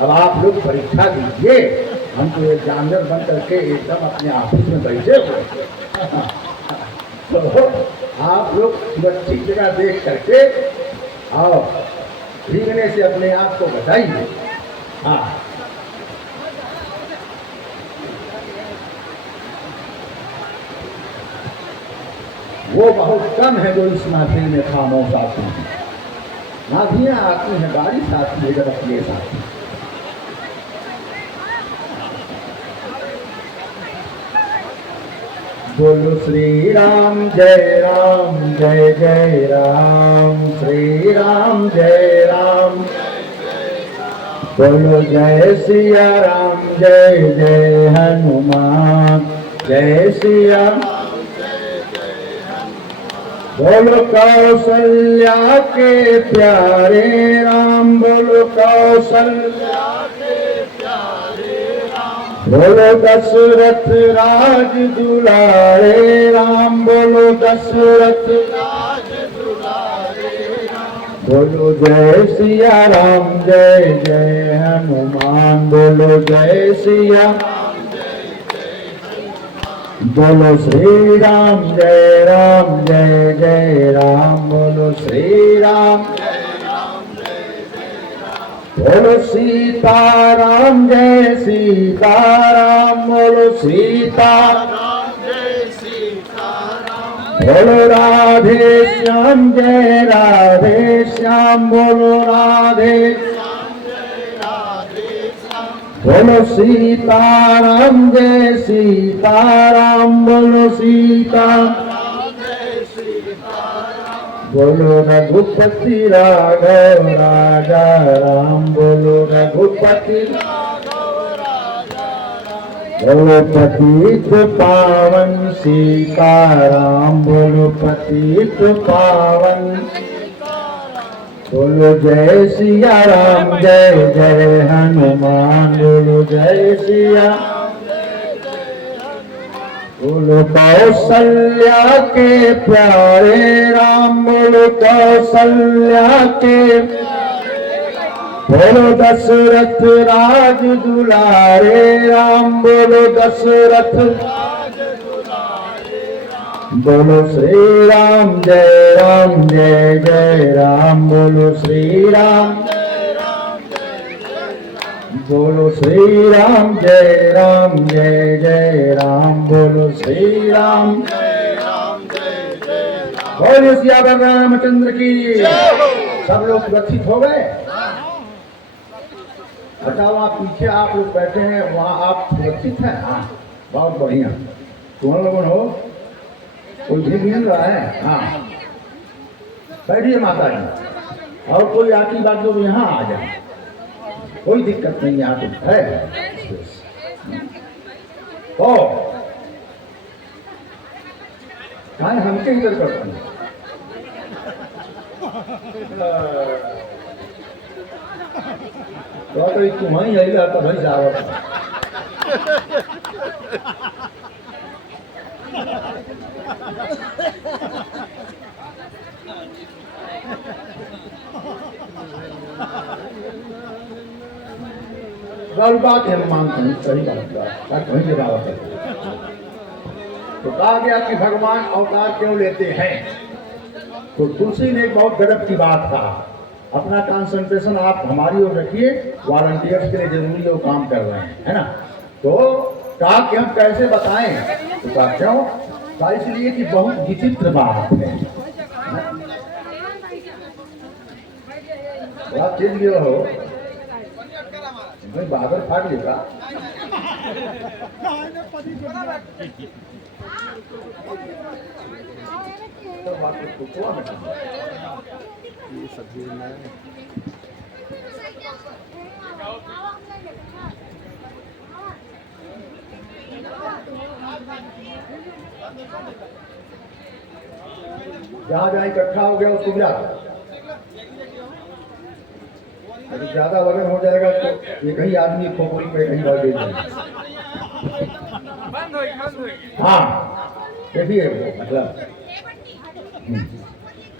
अब आप लोग परीक्षा दीजिए, हम तो एग्जामिनर बन करके एकदम अपने ऑफिस में बैठे हुए, तो आप लोग सुरक्षित जगह देख करके आओ, भीगने से अपने आप को बचाइए। हाँ, वो बहुत कम है जो इस महफिल में खामोश आती हैं। नाभियाँ आती हैं, बारिश आती है, जब अपने साथ। बोलो श्री राम जय जय राम श्री राम जय राम। बोलो जय सिया राम जय जय हनुमान, जय सिया। बोलो कौशल्या के प्यारे राम, बोलो कौशल्या के प्यारे राम। बोलो दशरथ राज दुलारे राम, बोलो दशरथ राज दुलारे राम, बोलो जय सिया राम, जय जय हनुमान, बोलो जय सिया, बोलो श्री राम जय राम, जय जय राम, बोलो श्री राम, बोलो सीताराम जय सीताराम, बोलो सीता, जय सीताराम, बोलो राधे श्याम जय राधे श्याम, बोलो राधे, बोलो सीताराम जय सीताराम, बोलो सीता, बोलो रघुपति राघव राजा राम, बोलो रघुपति, बोलो पतित पावन सीताराम, बोलो पतित पावन, बोलो जय सिया राम, जय जय हनुमान, बोलो जय सिया, बोलो कौशल्या के प्यारे राम, बोलो कौशल्या के, बोलो दशरथ राज दुलारे राम, बोलो दशरथ, बोलो श्री राम जय राम, जय जय राम, बोलो श्री राम, बोलो श्री राम जय राम, जय जय राम, बोलो श्री राम, बोलो सियावर रामचंद्र की। सब लोग सुरक्षित हो गए? अच्छा वहाँ पीछे आप लोग बैठे हैं, वहाँ आप सुरक्षित हैं? हाँ बहुत बढ़िया। तुम लोगों हो कोई भी मिल रहा है? हाँ बैठिए माता जी, और कोई आती बात जो यहाँ आ जाए, कोई दिक्कत नहीं यहाँ तो है। ओ कहा हमके इधर करते हैं, तो तुम्हारी आई तो भाई साहब बात है, मानते हैं सही बात कहीं जगह है। तो कहा गया कि भगवान अवतार क्यों लेते हैं? तो तुलसी ने एक बहुत गजब की बात कहा। अपना कंसंट्रेशन आप हमारी ओर रखिए, वॉलंटियर्स के लिए जरूरी वो काम कर रहे हैं, है ना। तो कहा कि हम कैसे बताएं? तो कहा क्यों? कहा इसलिए कि बहुत विचित्र बात है। आप चीज लिए हो भाई बहादुर फाट लेगा। तो बात को जहाँ जहाँ इकट्ठा हो गया उसको गिरा। यदि ज्यादा वजन हो जाएगा तो एक ही आदमी खोपड़ी पे कहीं और दे देगा। हाँ देखिए मतलब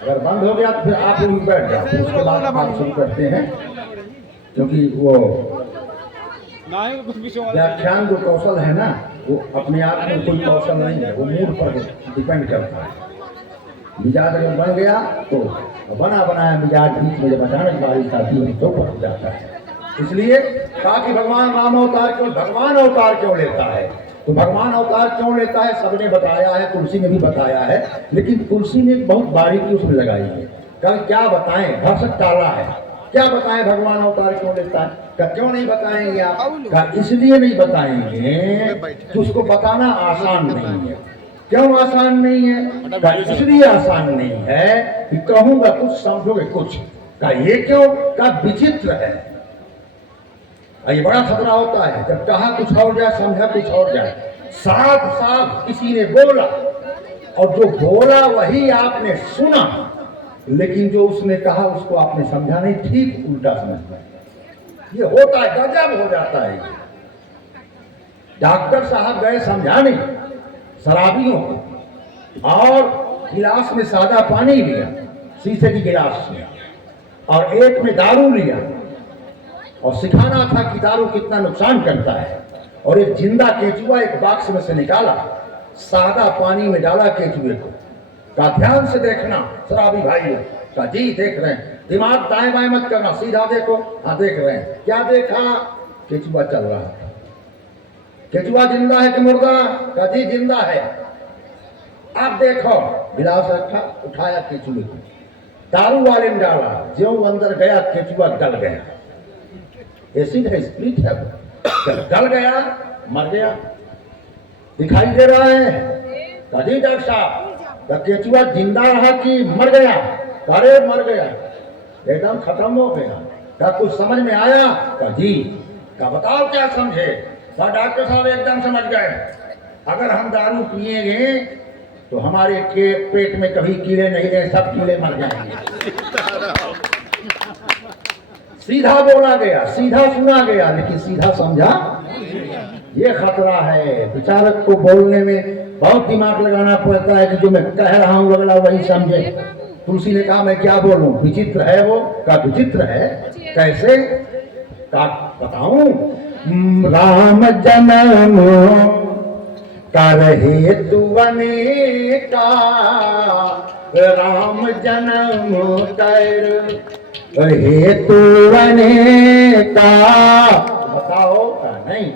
अगर बंद हो गया तो फिर आप लोग बैठ जाओ, फिर उसके बाद बात शुरू करते हैं, क्योंकि वो व्याख्यान जो कौशल है ना वो अपने आप में कोई कौशल नहीं है, वो मूड पर डिपेंड करता है। मिजाज अगर बन गया तो बना बनाया मिजाज बीच में जब अचानक बारिश आती है तो फट जाता है। इसलिए कहा कि भगवान राम अवतार क्यों, भगवान अवतार क्यों लेता है? तो भगवान अवतार क्यों लेता है सबने बताया है, तुलसी ने भी बताया है, लेकिन तुलसी ने एक बहुत बारीकी उसमें लगाई है। कल क्या बताएं, भरसक टाला है, क्या बताएं भगवान अवतार क्यों लेता है? क्या क्यों नहीं बताएंगे आप? क्या इसलिए नहीं बताएंगे कि उसको बताना आसान नहीं है। क्यों आसान नहीं है? क्या इसलिए आसान नहीं है कि कहूंगा कुछ समझोगे कुछ। क्या ये क्यों? क्या विचित्र है। ये बड़ा खतरा होता है जब कहा कुछ और जाए समझा कुछ और जाए। साफ साफ किसी ने बोला और जो बोला वही आपने सुना, लेकिन जो उसने कहा उसको आपने समझा नहीं, ठीक उल्टा समझा। ये होता है, गजब हो जाता है। डॉक्टर साहब गए समझाने शराबियों को, और गिलास में सादा पानी लिया, शीशे की गिलास में, और एक में दारू लिया, और सिखाना था कि दारू कितना नुकसान करता है। और एक जिंदा केचुआ एक बॉक्स में से निकाला, सादा पानी में डाला केचुए को, का ध्यान से देखना शराबी भाइयों, का जी देख रहे हैं, दिमाग दाएं बाएं मत करना, सीधा देखो। हाँ देख रहे हैं। क्या देखा? केचुआ चल रहा था। केचुआ जिंदा है कि मुर्दा? का जी जिंदा है। आप देखो, गिलास रखा, उठाया केचुए को, दारू वाले ने डाला, जो अंदर गया केचुआ गल गया। एसिड है, स्प्रिट है, गल गया, मर गया। दिखाई दे रहा है? कभी डॉक्टर साहब, केचुआ जिंदा रहा कि मर गया? अरे मर गया, एकदम खत्म हो गया। क्या कुछ समझ में आया? का जी। का बताओ क्या समझे? का डॉक्टर साहब एकदम समझ गए। अगर हम दारू पिएंगे तो हमारे के पेट में कभी कीड़े नहीं रहे, सब कीड़े मर जाएंगे। सीधा बोला गया, सीधा सुना गया, लेकिन सीधा समझा। ये खतरा है। विचारक को बोलने में बहुत दिमाग लगाना पड़ता है कि जो मैं कह रहा हूं अगला वही समझे। तुलसी ने कहा मैं क्या बोलूं, विचित्र है वो। का विचित्र है? कैसे? का बताऊं? राम जन्म कर हेतु अनेका, राम जन्म कर हेतु अनेका। बताओ का नहीं?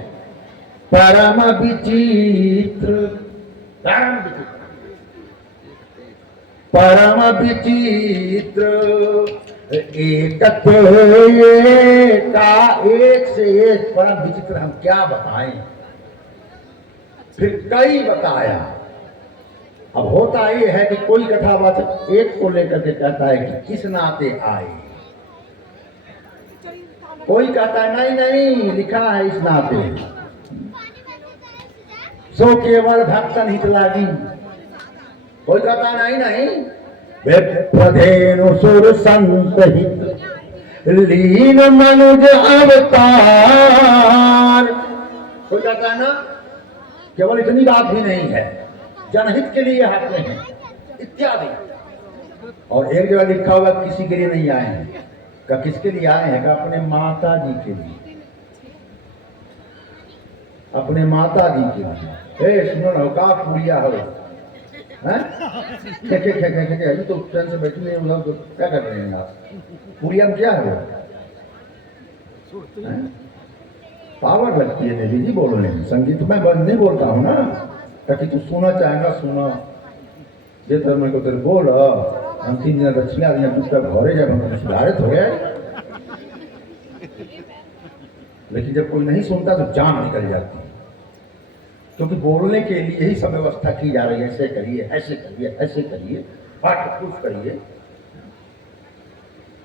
परम विचित्र, परम विचित्र, परम विचित्र, एक का एक से एक परम विचित्र। हम क्या बताएं? फिर कई बताया। अब होता ये है कि कोई कथावाचक एक को लेकर के कहता है कि किस नाते आए, कोई कहता है नहीं नहीं लिखा है इस नाते, सो केवल भक्तन हित लागी। कोई कहता नहीं नहीं प्रधेनु सुर संत हित लीन मनुज अवतार। कोई कहता है ना केवल इतनी बात भी नहीं है, जनहित के लिए आते हैं इत्यादि। और एक जगह लिखा हुआ किसी के लिए नहीं आए हैं। का किसके लिए आए हैं? का अपने माता जी के लिए, अपने माता जी के लिए। हे सुनो ना, का पूरिया हो हैं? अभी तो ट्रेन से बैठी नहीं, हम लोग क्या कर रहे हैं आप? पूरिया में क्या है? पावर लगती है देवी जी बोलने में। संगीत में बंद नहीं बोलता हूँ ना, ताकि तू सुना चाहेगा सुना। ये तो मेरे को तेरे बोल हम 3 दिन दक्षिणा दिया, चुपचाप घरे जब हम सुधारित हो गए। लेकिन जब कोई नहीं सुनता तो जान निकल जाती है, क्योंकि बोलने के लिए ही सब व्यवस्था की जा रही है। ऐसे करिए, ऐसे करिए, ऐसे करिए, पाठ प्रूफ करिए।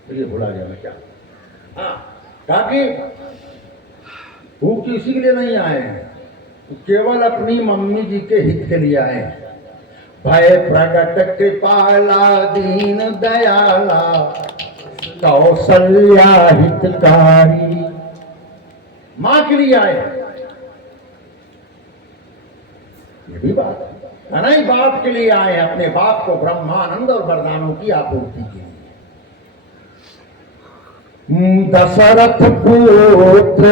तो ये भुला गया मैं क्या? हाँ, ताकि वो किसी के लिए नहीं आए हैं, केवल अपनी मम्मी जी के हित के लिए आए हैं। भय प्रगट कृपाला दीन दयाला कौशल्या हितकारी। मां के लिए आए, ये भी बात है। नहीं, बाप के लिए आए, अपने बाप को ब्रह्मानंद और वरदानों की आपूर्ति के लिए। दशरथ पुत्र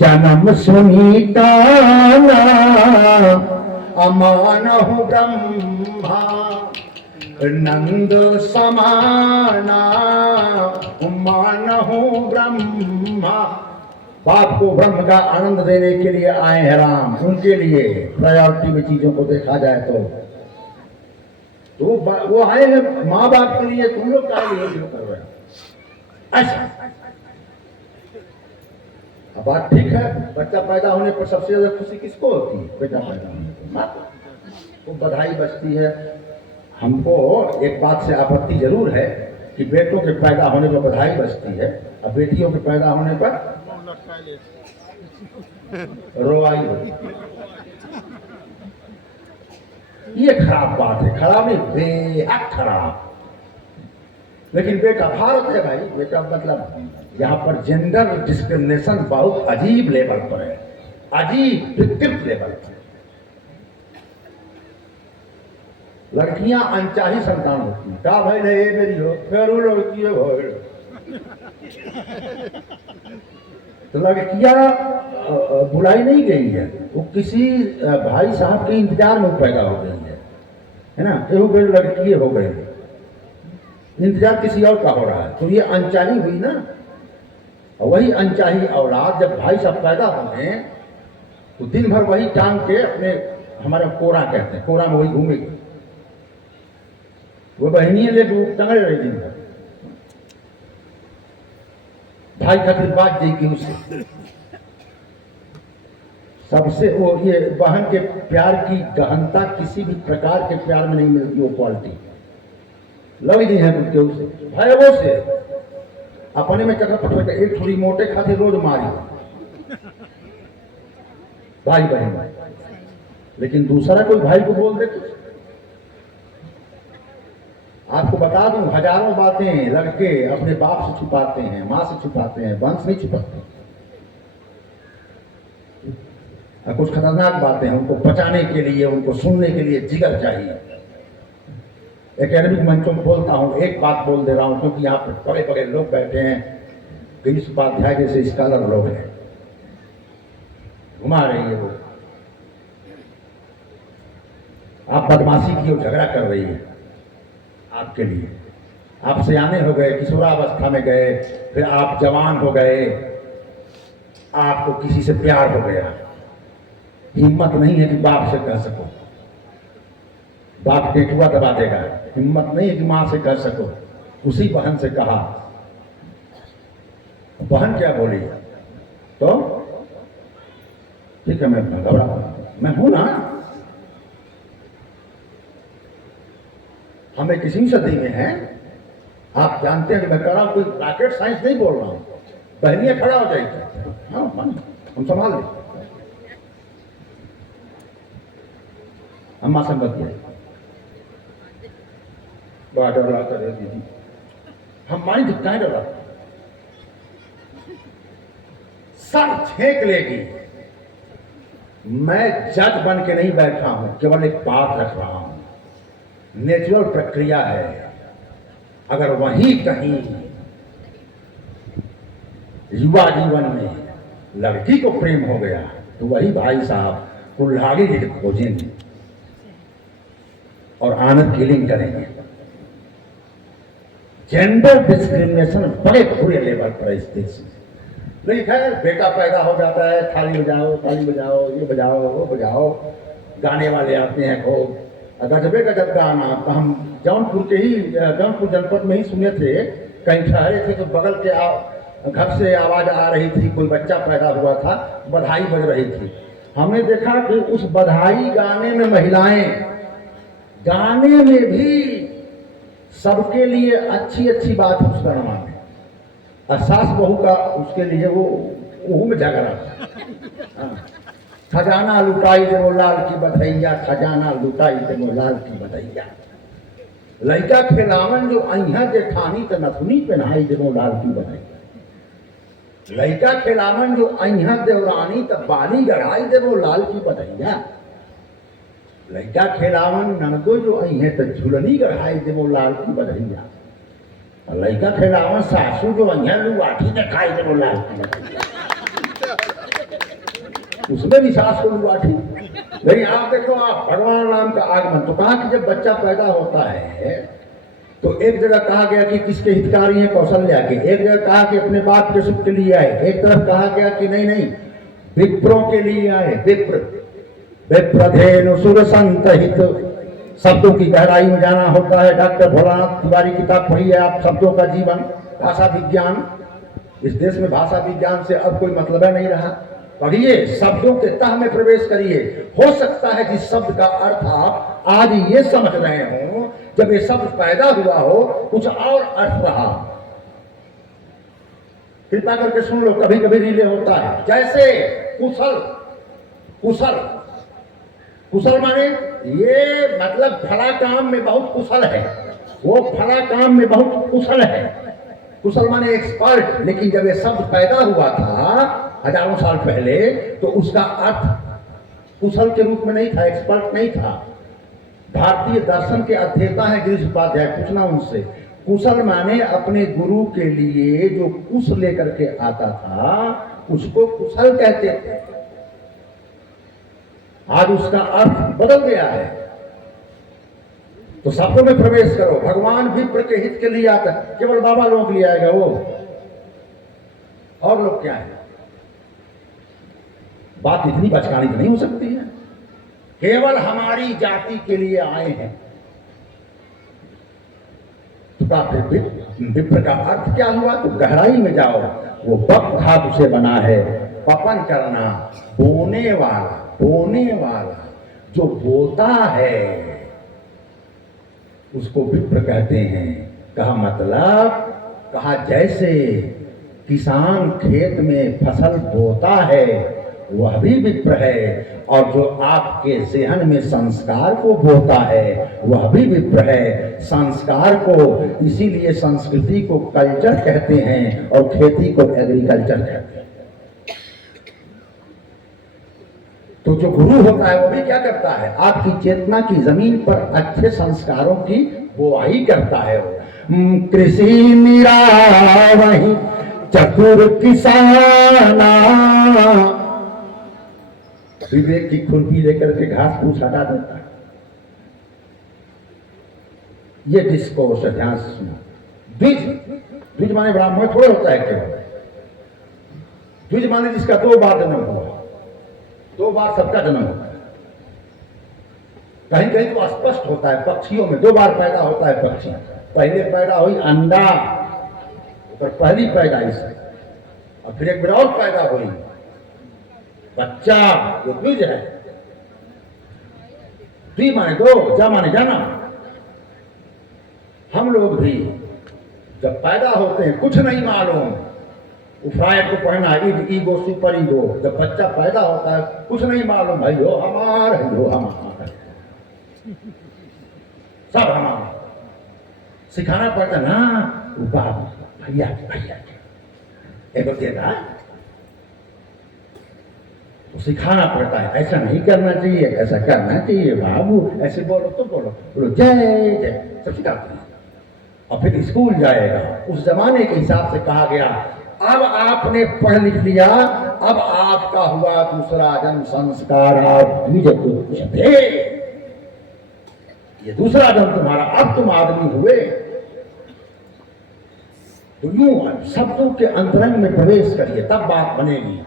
जन्म सुनी काना, अमानहु ब्रह्मा नंद समाना। मानहु ब्रह्मा, बाप को ब्रह्म का आनंद देने के लिए आए हैं राम। उनके लिए प्रायोरिटी में चीजों को देखा जाए तो वो आए हैं माँ बाप के लिए। तुम लोग क्या लिए जो कर रहे हो ऐसा? अब बात ठीक है, बच्चा पैदा होने पर सबसे ज्यादा खुशी किसको होती है? बेटा पैदा होने पर माँ को बधाई बजती है। हमको एक बात से आपत्ति जरूर है कि बेटों के पैदा होने पर बधाई बजती है, और बेटियों के पैदा होने पर रोवाई होती है। ये खराब बात है, खराब नहीं, बेहद खराब। लेकिन बेटा भारत है भाई, बेटा मतलब यहाँ पर जेंडर डिस्क्रिमिनेशन बहुत अजीब लेवल पर है। अजीब विकृत लेवल पर। लड़कियां अनचाही संतान होती हैं। का भाई नहीं मेरी हो फिर वो लड़की है भाई। तो लड़कियां बुलाई नहीं गई है, वो किसी भाई साहब के इंतजार में पैदा हो गई है ना। ये हो गई लड़की हो गई, इंतजार किसी और का हो रहा है, तो ये अनचाही हुई ना। और वही अनचाही औलाद जब भाई साहब पैदा होंगे तो दिन भर वही टांग के अपने, हमारे कोरा कहते हैं, कोरा में वही घूमेगी, वो बहनियां ले टंगे रही दिन भर। भाई खातिर बात जी की उससे सबसे वो ये बहन के प्यार की गहनता किसी भी प्रकार के प्यार में नहीं मिलती। वो क्वालिटी लग गई है उनके उसे भाई वो से अपने में चक्कर पकड़ एक थोड़ी मोटे खाते रोज मारी भाई बहन, लेकिन दूसरा कोई भाई को बोल दे कुछ। आपको बता दूं, हजारों बातें लड़के अपने बाप से छुपाते हैं, मां से छुपाते हैं, वंश नहीं छुपाते। कुछ खतरनाक बातें हैं, उनको बचाने के लिए, उनको सुनने के लिए जिगर चाहिए। एकेडमिक मंचों में बोलता हूं, एक बात बोल दे रहा हूं क्योंकि यहाँ पर बड़े बड़े लोग बैठे हैं, गिरीश उपाध्याय जैसे स्कॉलर लोग हैं, घुमा रही है वो। आप बदमाशी की और झगड़ा कर रही है आपके लिए। आप सियाने हो गए, किशोरावस्था में गए, फिर आप जवान हो गए, आपको किसी से प्यार हो गया, हिम्मत नहीं है कि बाप से कह सको, बाप टेटुआ दबा देगा। हिम्मत नहीं है कि मां से कह सको, उसी बहन से कहा। बहन क्या बोली तो ठीक है, मैं घबरा, मैं हूं ना। हम 21वीं सदी में हैं, आप जानते हैं कि मैं कह रहा हूं, कोई रॉकेट साइंस नहीं बोल रहा हूं। बहनियां खड़ा हो जाएगी, हाँ हम संभाल लें। अम्मा संगत किया बड़ा डर लगता है दीदी, हम मानी दिखाएं डरा, सब छेक लेगी। मैं जज बन के नहीं बैठा हूं, केवल एक बात रख रहा हूं, नेचुरल प्रक्रिया है। अगर वहीं कहीं युवा जीवन में लड़की को प्रेम हो गया तो वही भाई साहब कुल्हाड़ी लेके खोजेंगे और आनंद किलिंग करेंगे। जेंडर डिस्क्रिमिनेशन बड़े बुरे लेवल पर इस देश में। नहीं खैर, बेटा पैदा हो जाता है, थाली बजाओ, ताली बजाओ, ये बजाओ, वो बजाओ, गाने वाले आते हैं खूब, गजबे गजब गाना। तो हम जौनपुर जनपद में ही सुने थे, कहीं ठहरे थे तो बगल के घर से आवाज आ रही थी, कोई बच्चा पैदा हुआ था, बधाई बज रही थी। हमने देखा कि उस बधाई गाने में महिलाएं, गाने में भी सबके लिए अच्छी अच्छी बात उस गणमा में, और सास बहू का उसके लिए वो में झगड़ा। खजाना लुटाई देवो लाल की बधैया, खजाना लुटाई देवो लाल की बधैया। लड़का खेलावन जो अहिया जेठानी त नथुनी पहनाई देवो लाल की बधैया। लड़का खेलावन जो अहिया देवरानी त बाली गढ़ाई देवो लाल की बधैया। लड़का खेलावन ननको जो अहिया त झुलनी गढ़ाई देवो लाल की बधैया। लड़का खेलावन सासू जो अहिया लुआठी दिखाई देवो लाल की बधैया। उसमें भी सास को लुआठी। लेकिन आप देखो, आप भगवान राम का आगमन, तो कहा कि जब बच्चा पैदा होता है तो एक जगह कहा गया कि किसके हितकारी हैं, कौशल्या के। एक जगह कहा कि अपने बाप के सुख के लिए आए। एक तरफ कहा गया कि नहीं नहीं, विप्रों के लिए आए। विप्रधेनु सुर संत हित। शब्दों की गहराई में जाना होता है। डॉक्टर भोलानाथ तिवारी किताब पढ़ी है आप, शब्दों का जीवन, भाषा विज्ञान। इस देश में भाषा विज्ञान से अब कोई मतलब नहीं रहा। पढ़िए, शब्दों के तह में प्रवेश करिए। हो सकता है जिस शब्द का अर्थ आप आज ये समझ रहे हो, जब ये शब्द पैदा हुआ हो कुछ और अर्थ रहा। कृपा करके सुन लो, कभी कभी रिले होता है। जैसे कुशल, कुशल कुशल माने ये मतलब फला काम में बहुत कुशल है, वो फला काम में बहुत कुशल है। कुशल माने एक्सपर्ट, लेकिन जब ये शब्द पैदा हुआ था हजारों साल पहले, तो उसका अर्थ कुशल के रूप में नहीं था, एक्सपर्ट नहीं था। भारतीय दर्शन के अध्येता है गिरीश उपाध्याय, पूछना उनसे। कुशल माने अपने गुरु के लिए जो कुश लेकर के आता था उसको कुशल कहते थे। आज उसका अर्थ बदल गया है। तो शब्दों में प्रवेश करो। भगवान विप्र के हित के लिए आता है, केवल बाबा लोगों के लिए आएगा वो, और लोग क्या है? बात इतनी बचकानी तो नहीं हो सकती है। केवल हमारी जाति के लिए आए हैं। तो विप्र का अर्थ क्या हुआ? तो गहराई में जाओ। वो बप धातु से बना है, पपन करना, बोने वाला, बोने वाला, जो बोता है उसको विप्र कहते हैं। कहा मतलब, कहा जैसे किसान खेत में फसल बोता है वह भी विप्र है, और जो आपके ज़हन में संस्कार को बोता है वह भी विप्र है। संस्कार को, इसीलिए संस्कृति को कल्चर कहते हैं और खेती को एग्रीकल्चर कहते हैं। तो जो गुरु होता है वो भी क्या करता है? आपकी चेतना की जमीन पर अच्छे संस्कारों की बोआई करता है। कृषि निरावहि चतुर किसाना, विवेक की खुरपी लेकर के घास फूस हटा देता है। ये डिस्कोर्स है, ध्यान से सुनो। द्विज, द्विज माने ब्राह्मण थोड़े होता है केवल। द्विज माने जिसका 2 बार जन्म हुआ, 2 बार सबका जन्म होता है। कहीं कहीं तो स्पष्ट होता है, पक्षियों में 2 बार पैदा होता है पक्षी। पहले पैदा हुई अंडा, तो पहली पैदाइश है, और फिर एक बार और पैदा हुई बच्चा, जो द्विज है। द्वि माने 2, जा माने जाना। हम लोग भी जब पैदा होते हैं कुछ नहीं मालूम, फ्राइड को पढ़ना ईगो सुपर ईगो। जब बच्चा पैदा होता है कुछ नहीं मालूम, भाइयो हमार, भाइयो हमार, सब हमारा। सिखाना पड़ता ना, बाबू भैया भैया एक देता, तो सिखाना पड़ता है। ऐसा नहीं करना चाहिए, ऐसा करना चाहिए बाबू, ऐसे बोलो तो बोलो, बोलो जय जय, सब सिखाते हैं। और फिर स्कूल जाएगा। उस जमाने के हिसाब से कहा गया, अब आपने पढ़ लिख लिया, अब आपका हुआ दूसरा जन्म संस्कार, आप द्विज पुरुष थे, ये दूसरा जन्म तुम्हारा, अब तुम आदमी हुए। तो यूं शब्दों के अंतरंग में प्रवेश करिए, तब बात बनेगी।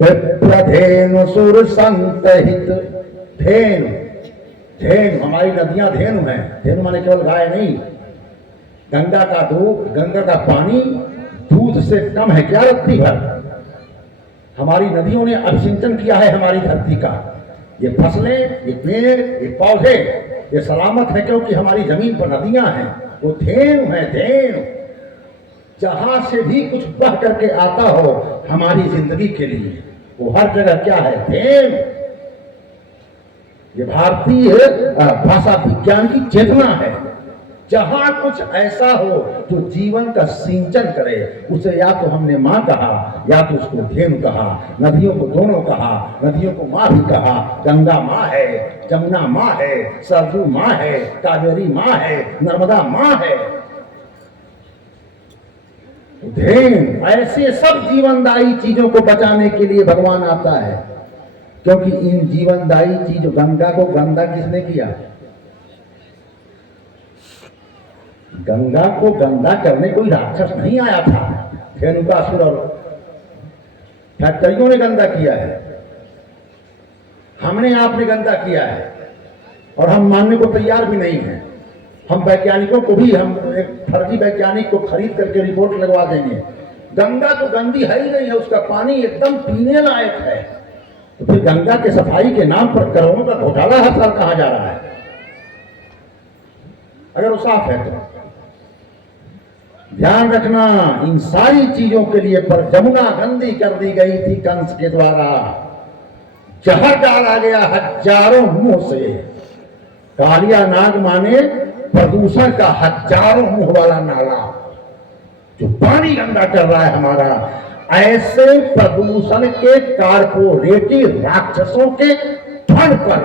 धेनु सुर संत हित, धेनु, धेनु हमारी नदियां धेनु हैं। धेनु माने केवल गाय नहीं, गंगा का दूध, गंगा का पानी दूध से कम है क्या रत्ती भर? हमारी नदियों ने अभिसिंचन किया है हमारी धरती का। ये फसलें, ये पेड़, ये पौधे, ये सलामत है क्योंकि हमारी जमीन पर नदियां हैं। वो धेनु है, धेनु। जहां से भी कुछ बह करके आता हो हमारी जिंदगी के लिए, वो हर जगह क्या है? धेनु। ये भारतीय भाषा विज्ञान की चेतना है। जहां कुछ ऐसा हो जो जीवन का सिंचन करे, उसे या तो हमने मां कहा या तो उसको धेनु कहा। नदियों को दोनों कहा, नदियों को मां भी कहा। गंगा मां है, जमुना मां है, सरजू मां है, कावेरी मां है, नर्मदा मां है। धेनु, ऐसे सब जीवनदायी चीजों को बचाने के लिए भगवान आता है, क्योंकि इन जीवनदायी चीजों, गंगा को गंदा किसने किया? गंगा को गंदा करने कोई राक्षस नहीं आया था। धेनुकासुर और फैक्टरियों ने गंदा किया है, हमने आपने गंदा किया है, और हम मानने को तैयार भी नहीं है। हम वैज्ञानिकों को भी, हम एक फर्जी वैज्ञानिक को खरीद करके रिपोर्ट लगवा देंगे। गंगा तो गंदी है ही नहीं है, उसका पानी एकदम पीने लायक है। तो फिर गंगा के सफाई के नाम पर करोड़ों का घोटाला हर साल कहा जा रहा है, अगर वो साफ है तो। ध्यान रखना, इन सारी चीजों के लिए पर जमुना गंदी कर दी गई थी कंस के द्वारा। जहर डाला गया हजारों मुंह से। कालिया नाग माने प्रदूषण का हजारों मुंह वाला नाला, जो पानी गंदा कर रहा है हमारा, ऐसे प्रदूषण के कारपोरेटिव राक्षसों के फंड पर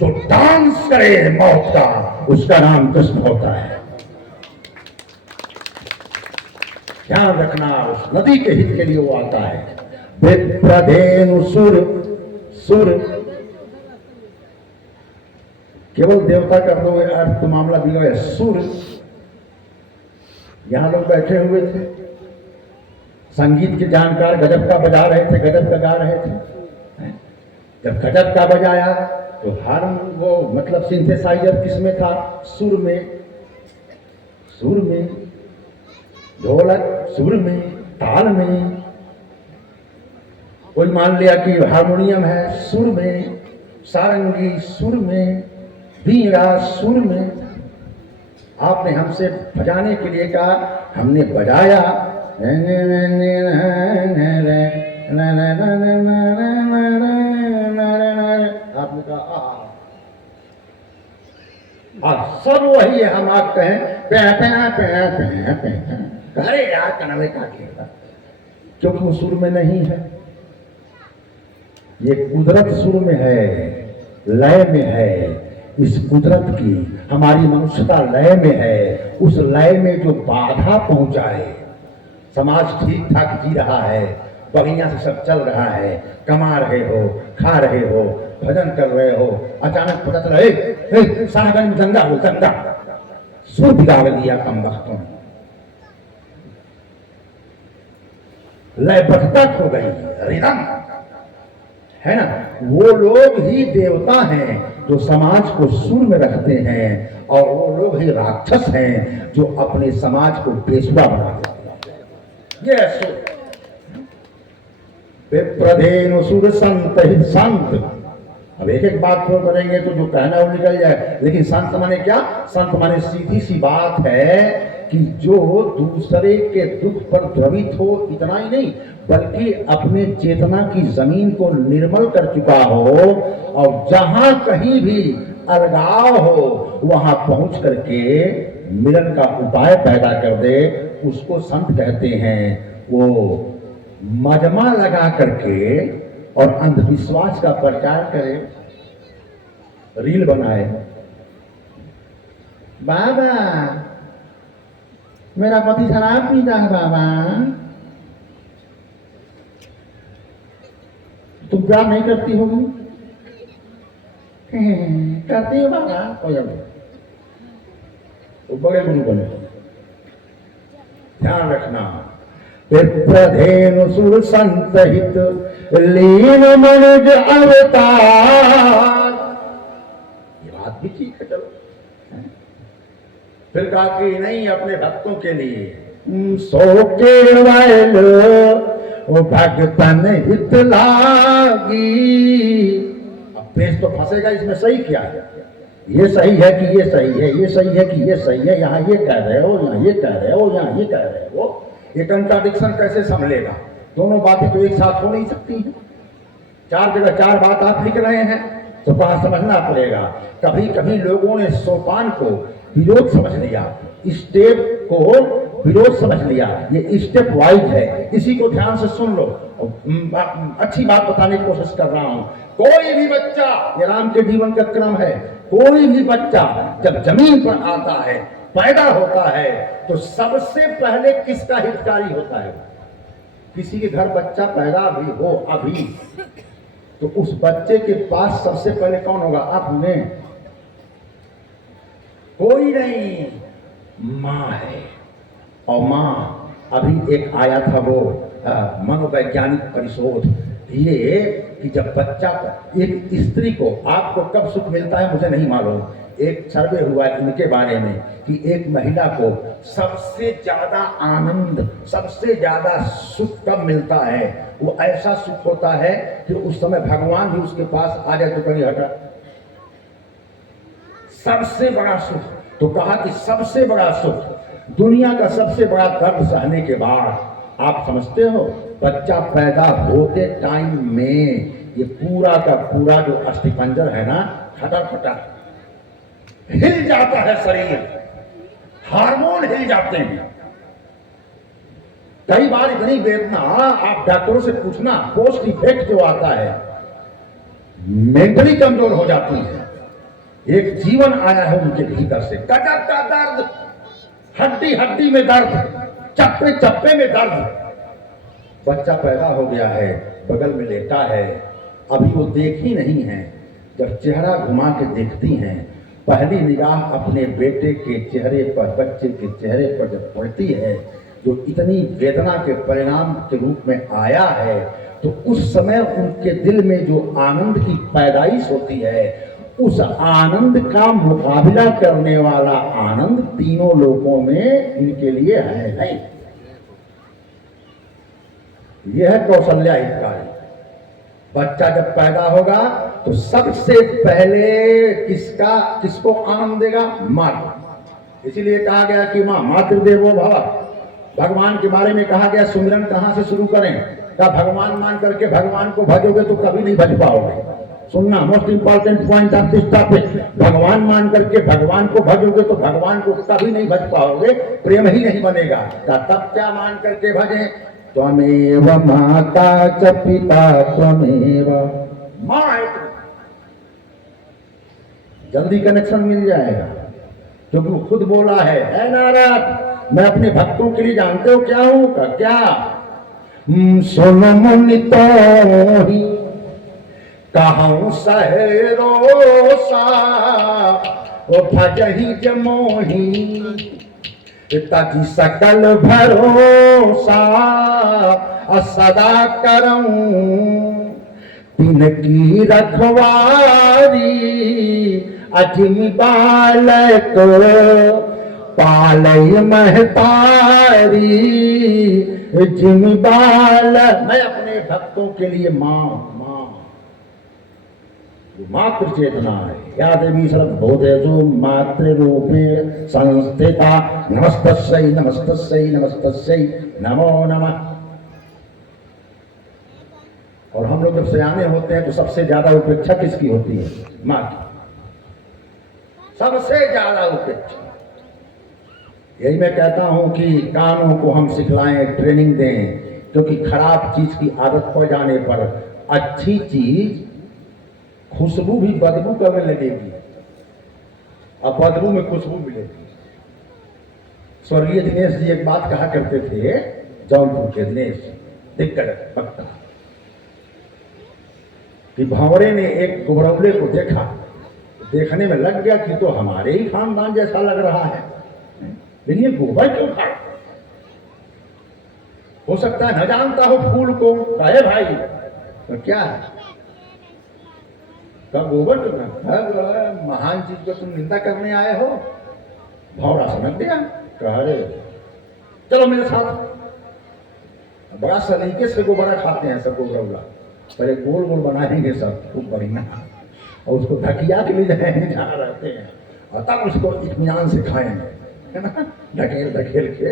जो डांस करे मौत का, उसका नाम कृष्ण होता है। ध्यान रखना, उस नदी के हित के लिए वो आता है। विप्रधेनु सुर, सुर केवल देवता कर दोगे अर्थ तो मामला बिगड़ गया। सुर, यहां लोग बैठे हुए थे, संगीत के जानकार गजब का बजा रहे थे, गजब का गा रहे थे। जब गजब का बजाया तो हार्म, वो मतलब सिंथेसाइजर किसमें था? सुर में। सुर में ढोलक, सुर में, ताल में। कोई मान लिया कि हारमोनियम है, सुर में। सारंगी सुर में, बीड़ा सुर में। आपने हमसे बजाने के लिए कहा, हमने बजाया। आपने कहा सब वही है, हम आप कहें पे पे पे पे पे। अरे यार कनवे काट लेगा, क्योंकि वो सुर में नहीं है। ये कुदरत सुर में है, लय में है। इस कुदरत की हमारी मनुष्यता लय में है। उस लय में जो बाधा पहुंचाए, समाज ठीक ठाक जी रहा है, बढ़िया से सब चल रहा है, कमा रहे हो, खा रहे हो, भजन कर रहे हो, अचानक पता चला साहगंज में दंगा हो, दंगा, सुर बिगाड़ दिया कम वक्तों, लयबद्धता खो गई, रिदम है ना। वो लोग ही देवता हैं जो समाज को सुर में रखते हैं, और वो लोग ही राक्षस हैं जो अपने समाज को पेशवा बना देते हैं। ये सुर, विप्रधेनु सुर संत हित संत। अब एक एक बात को करेंगे तो जो कहना वो निकल जाए, लेकिन संत माने क्या? संत माने सीधी सी बात है कि जो दूसरे के दुख पर द्रवित हो, इतना ही नहीं बल्कि अपने चेतना की जमीन को निर्मल कर चुका हो, और जहां कहीं भी अलगाव हो वहां पहुंच करके मिलन का उपाय पैदा कर दे, उसको संत कहते हैं। वो मजमा लगा करके और अंधविश्वास का प्रचार करे, रील बनाए, बाबा मेरा पति शराब पीता है, बाबा तुम प्यार नहीं करती होगी? करती हो बाबा? तो बड़े गुरु बने। ध्यान रखना, विप्रधेनु सुर संत हित लीन मनुज अवतार। ये बात भी ठीक है, चलो। फिर कहा कि नहीं, अपने भक्तों के लिए सो केवल वो भगतन हित लागी। अब पेश तो फंसेगा इसमें, सही क्या है? ये सही है कि ये सही है, ये सही है कि ये सही है, यहाँ ये कह रहे हो, यहाँ ये कह रहे हो, यहाँ ये कह रहे हो। ये कंट्राडिक्शन कैसे संभलेगा? दोनों बातें तो एक साथ हो नहीं सकती हैं। चार जगह चार बात आप लिख रहे हैं तो कहाँ समझना पड़ेगा। कभी कभी लोगों ने सोपान को विरोध समझ लिया, स्टेप को विरोध समझ लिया। ये स्टेप वाइज है, इसी को ध्यान से सुन लो। अच्छी बात बताने की कोशिश कर रहा हूं। कोई भी बच्चा, ये राम के जीवन का क्रम है, कोई भी बच्चा जब जमीन पर आता है, पैदा होता है, तो सबसे पहले किसका हितकारी होता है? किसी के घर बच्चा पैदा भी हो अभी, तो उस बच्चे के पास सबसे पहले कौन होगा? आपने? कोई नहीं, माँ है। और माँ, अभी एक आया था वो मनोवैज्ञानिक परिशोध, ये कि जब बच्चा, एक स्त्री को, आपको कब सुख मिलता है मुझे नहीं मालूम, एक सर्वे हुआ इनके बारे में कि एक महिला को सबसे ज्यादा आनंद, सबसे ज्यादा सुख कब मिलता है? वो ऐसा सुख होता है कि उस समय भगवान भी उसके पास आ जाए तो कहीं हटा। सबसे बड़ा सुख, तो कहा कि सबसे बड़ा सुख, दुनिया का सबसे बड़ा दर्द सहने के बाद, आप समझते हो, बच्चा पैदा होते टाइम में ये पूरा का पूरा जो अस्थिपंजर है ना, खटर हिल जाता है, शरीर, हार्मोन हिल जाते हैं। कई बार इतनी वेदना, आप डॉक्टरों से पूछना, पोस्ट इफेक्ट जो आता है, मेंटली कमजोर हो जाती है। एक जीवन आया है उनके भीतर से, गजब का दर्द, हड्डी हड्डी में दर्द, चप्पे चप्पे में दर्द। बच्चा पैदा हो गया है, बगल में लेटा है, अभी वो देख ही नहीं है। जब चेहरा घुमा के देखती हैं, पहली निगाह अपने बेटे के चेहरे पर, बच्चे के चेहरे पर जब पड़ती है, जो इतनी वेदना के परिणाम के रूप में आया है, तो उस समय उनके दिल में जो आनंद की पैदाइश होती है, उस आनंद का मुकाबला करने वाला आनंद तीनों लोकों में इनके लिए है नहीं। यह है कौशल्या हितकारी। बच्चा जब पैदा होगा तो सबसे पहले किसको आनंद देगा? माँ। इसीलिए कहा गया कि माँ मातृदेवो भव। भगवान के बारे में कहा गया सुमिरन कहां से शुरू करें? क्या भगवान मान करके भगवान को भजोगे तो कभी नहीं भज पाओगे। सुनना, most important point of this topic. भगवान मान करके भगवान को भजोगे तो भगवान को कभी नहीं भज पाओगे, प्रेम ही नहीं बनेगा। तब क्या मान करके भजें? त्वमेव माता च पिता त्वमेव। माँ जल्दी कनेक्शन मिल जाएगा, क्योंकि वो खुद बोला है नारद, मैं अपने भक्तों के लिए जानते हो क्या हूं? क्या? सुन मुनि तो ही कहूं सहरोसा, ओ भजहि जमोही तजी सकल भरोसा, सदा करऊं तिनकी रखवारी, अजिमि बालक पालय महतारी, जिमि बालक। मैं अपने भक्तों के लिए माँ मातृ चेतना है। या देवी सर्वभूतेषु मातृरूपे संस्थिता, नमस्तस्यै नमस्तस्यै नमस्तस्यै नमो नमः। और हम लोग जब सयाने होते हैं तो सबसे ज्यादा उपेक्षा किसकी होती है? माँ की। सबसे ज्यादा उपेक्षा। यही मैं कहता हूं कि कानों को हम सिखलाएं, ट्रेनिंग दें, क्योंकि खराब चीज की आदत पड़ जाने पर अच्छी चीज खुशबू भी बदबू करने लगेगी, और बदबू में खुशबू मिलेगी। स्वर्गीय दिनेश जी एक बात कहा करते थे, जौनपुर के दिनेश दिग्गज वक्ता, कि भंवरे ने एक गुबरौले को देखा, देखने में लग गया कि तो हमारे ही खानदान जैसा लग रहा है, लेकिन ये गोबर क्यों खा? हो सकता है न जानता हो फूल को। कहे भाई तो क्या है? कब गोबर क्यों खा? महान चीज को तुम निंदा करने आए हो? भौरा समझ गया, कह रहे चलो मेरे साथ। बड़ा सलीके से गोबरा खाते हैं सब गोबरौला, पहले गोल गोल बनाएंगे सब खूब बढ़िया, और उसको ढकिया के ले जाएंगे जहाँ रहते हैं, और तब उसको इत्मीनान से खाएंगे, है ना, ढकेल ढकेल के।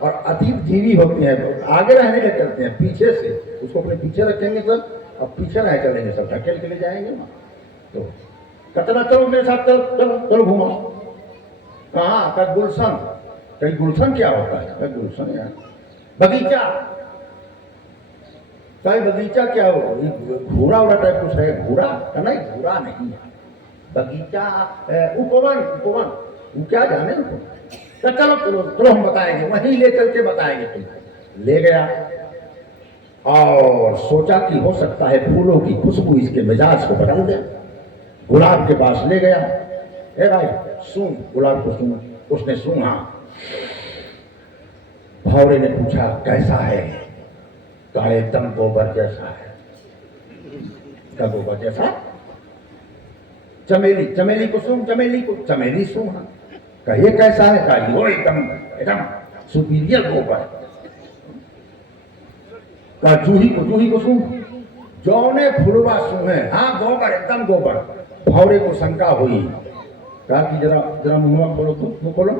और अतीत जीवी होते हैं, आगे रहने के करते हैं, पीछे से उसको अपने पीछे रखेंगे सब, और पीछे रह चलेंगे सब, ढकेल के ले जाएंगे ना। तो कचरा चलो मेरे साथ, चलो चलो चलो घुमाओ। कहाँ? का गुलशन। कहीं गुलशन क्या होता है? गुलशन यार बगीचा। कहीं बगीचा क्या हो? घूरा वाला टाइप कुछ है? घूरा का नहीं, घूरा नहीं है बगीचा। उपवन, उपवन वो क्या जाने उनको। तो चलो चलो चलो हम बताएंगे, वहीं ले चल के बताएंगे। तुम ले गया और सोचा कि हो सकता है फूलों की खुशबू इसके मिजाज को बदल दे। गुलाब के पास ले गया, ए भाई सूंघ, गुलाब को सूंघ। उसने सूंघा। भौरे ने पूछा कैसा है? कहा एकदम गोबर जैसा है। क्या गोबर जैसा? चमेली, चमेली को सूंघ, चमेली को। चमेली सूंघा। कहिए कैसा है? कहा वो एकदम एकदम सुपीरियर गोबर। कहा जूही को, जूही को सूंघ। जौने फुलवा सूंघे, हाँ गोबर, एकदम गोबर। भौरे को शंका हुई, कहा कि जरा जरा मुंह खोलो, तो मुंह खोलो।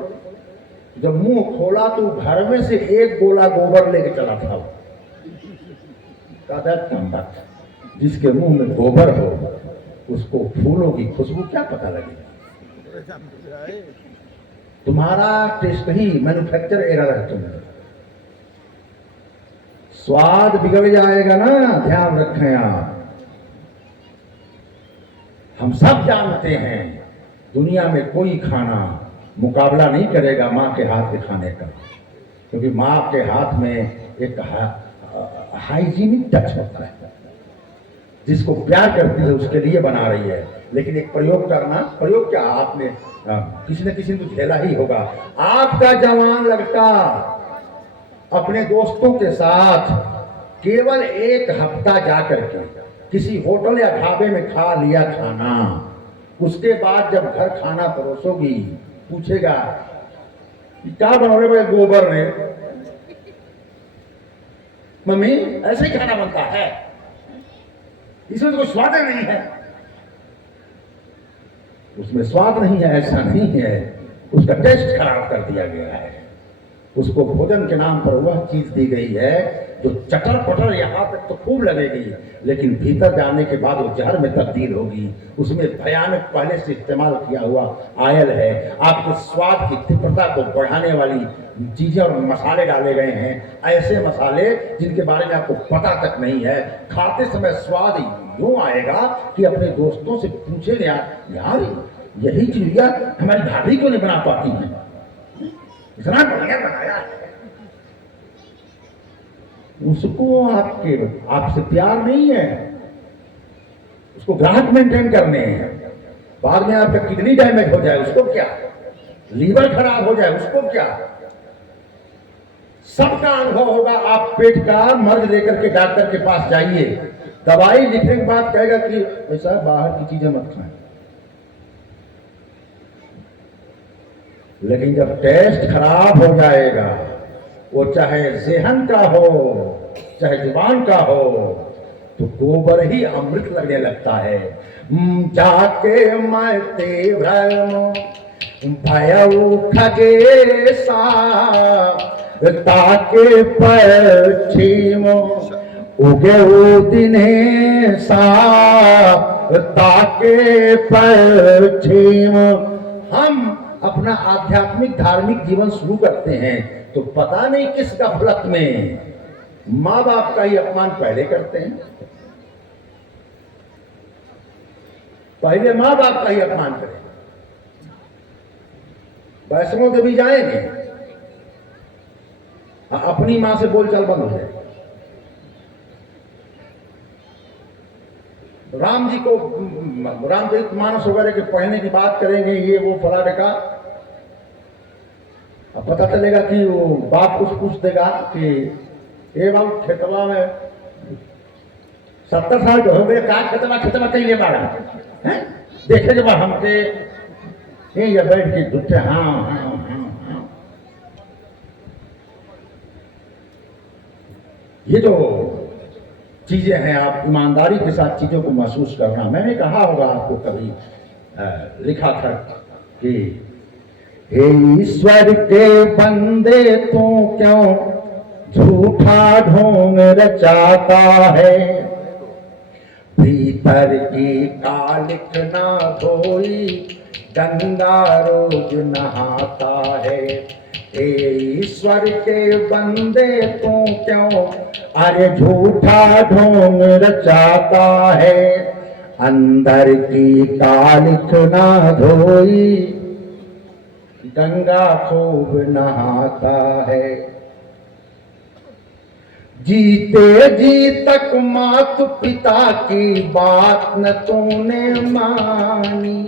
जब मुंह खोला तो घर में से एक गोला गोबर लेके चला था। कहा जिसके मुंह में गोबर हो उसको फूलों की खुशबू क्या पता लगेगी? तुम्हारा टेस्ट ही मैन्युफैक्चर एरर है। स्वाद बिगड़ जाएगा ना, ध्यान रखें आप। हम सब जानते हैं दुनिया में कोई खाना मुकाबला नहीं करेगा माँ के हाथ के खाने का, क्योंकि माँ के हाथ में एक हाइजीनिक टच होता है। जिसको प्यार करती है उसके लिए बना रही है। लेकिन एक प्रयोग करना, प्रयोग क्या, आपने किसी न किसी को झेला ही होगा। आपका जवान लड़का अपने दोस्तों के साथ केवल एक हफ्ता जाकर के किसी होटल या ढाबे में खा लिया खाना, उसके बाद जब घर खाना परोसोगी पूछेगा क्या बनाओगे भाई, गोबर ने मम्मी ऐसे ही खाना बनता है, इसमें तो कोई स्वाद नहीं है। उसमें स्वाद नहीं है ऐसा नहीं है, उसका टेस्ट खराब कर दिया गया है। उसको भोजन के नाम पर वह चीज दी गई है जो चटर पटर यहां तक तो खूब लगेगी, लेकिन भीतर जाने के बाद वो जहर में तब्दील होगी। उसमें भयानक पहले से इस्तेमाल किया हुआ आयल है। आपके स्वाद की तीव्रता को बढ़ाने वाली चीजें और मसाले डाले गए हैं, ऐसे मसाले जिनके बारे में आपको पता तक नहीं है। खाते समय स्वाद यूं आएगा कि अपने दोस्तों से पूछेगा यार यही चीज हमारी भाभी क्यों नहीं बना पाती है, इतना बढ़िया बनाया है। उसको आपसे प्यार नहीं है, उसको ग्राहक मेंटेन करने हैं। बाद में आपका किडनी डैमेज हो जाए उसको क्या, लीवर खराब हो जाए उसको क्या। सबका अनुभव होगा। आप पेट का मर्ज लेकर के डॉक्टर के पास जाइए, दवाई लिखने के बाद कहेगा कि ऐसा बाहर की चीजें मत खाएं, लेकिन जब टेस्ट खराब हो जाएगा, वो चाहे जेहन का हो चाहे जुबान का हो, तो गोबर ही अमृत लगने लगता है। जाके मरते भ्रम भयउ खगेसा, ताके पश्चिम उगे दिने सा, ताके पश्चिम। हम अपना आध्यात्मिक धार्मिक जीवन शुरू करते हैं तो पता नहीं किस गफलत में माँ बाप का ही अपमान पहले करते हैं। पहले माँ बाप का ही अपमान करें। वैष्णो देवी जाएंगे, अपनी मां से बोलचाल बंद हो जाए। राम जी को रामचरित मानस वगैरह के पढ़ने की बात करेंगे, ये वो फला का, अब पता चलेगा कि वो बाप कुछ पूछ देगा कि ए बाबू खेतवा में 70 साल जो हो गए, का खेतवा कहीं बाड़ा है देखे जब हमके ये बैठ के झूठे हाँ। ये जो चीजें हैं, आप ईमानदारी के साथ चीजों को महसूस करना। मैंने कहा होगा आपको कभी, लिखा था कि हे ईश्वर के बंदे तू क्यों झूठा ढोंग रचाता है, भीतर की कालिक ना धोई गंगा रोज नहाता है। हे ईश्वर के बंदे तू क्यों अरे झूठा ढोंग रचाता है, अंदर की कालिक ना धोई गंगा खूब नहाता है। जीते जी तक मात पिता की बात न तूने मानी,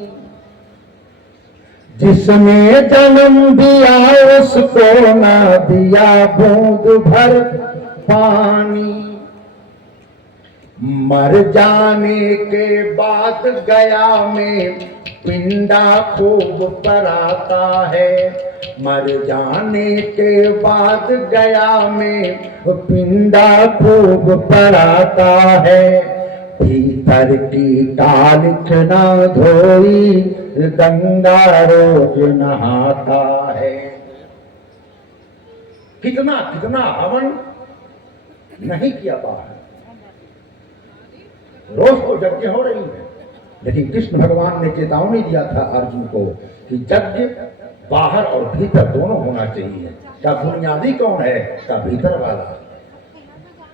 जिसने जन्म दिया उसको न दिया बूंद भर पानी। मर जाने के बाद गया में पिंडा खूब पराता है, मर जाने के बाद गया में पिंडा खूब पराता है। भीतर की कालिक ना धोई गंगा रोज नहाता है। कितना कितना हवन नहीं किया बाहर, रोज को यज्ञ हो रही है, लेकिन कृष्ण भगवान ने चेतावनी दिया था अर्जुन को कि यज्ञ बाहर और भीतर दोनों होना चाहिए। का बुनियादी कौन है? का भीतर वाला।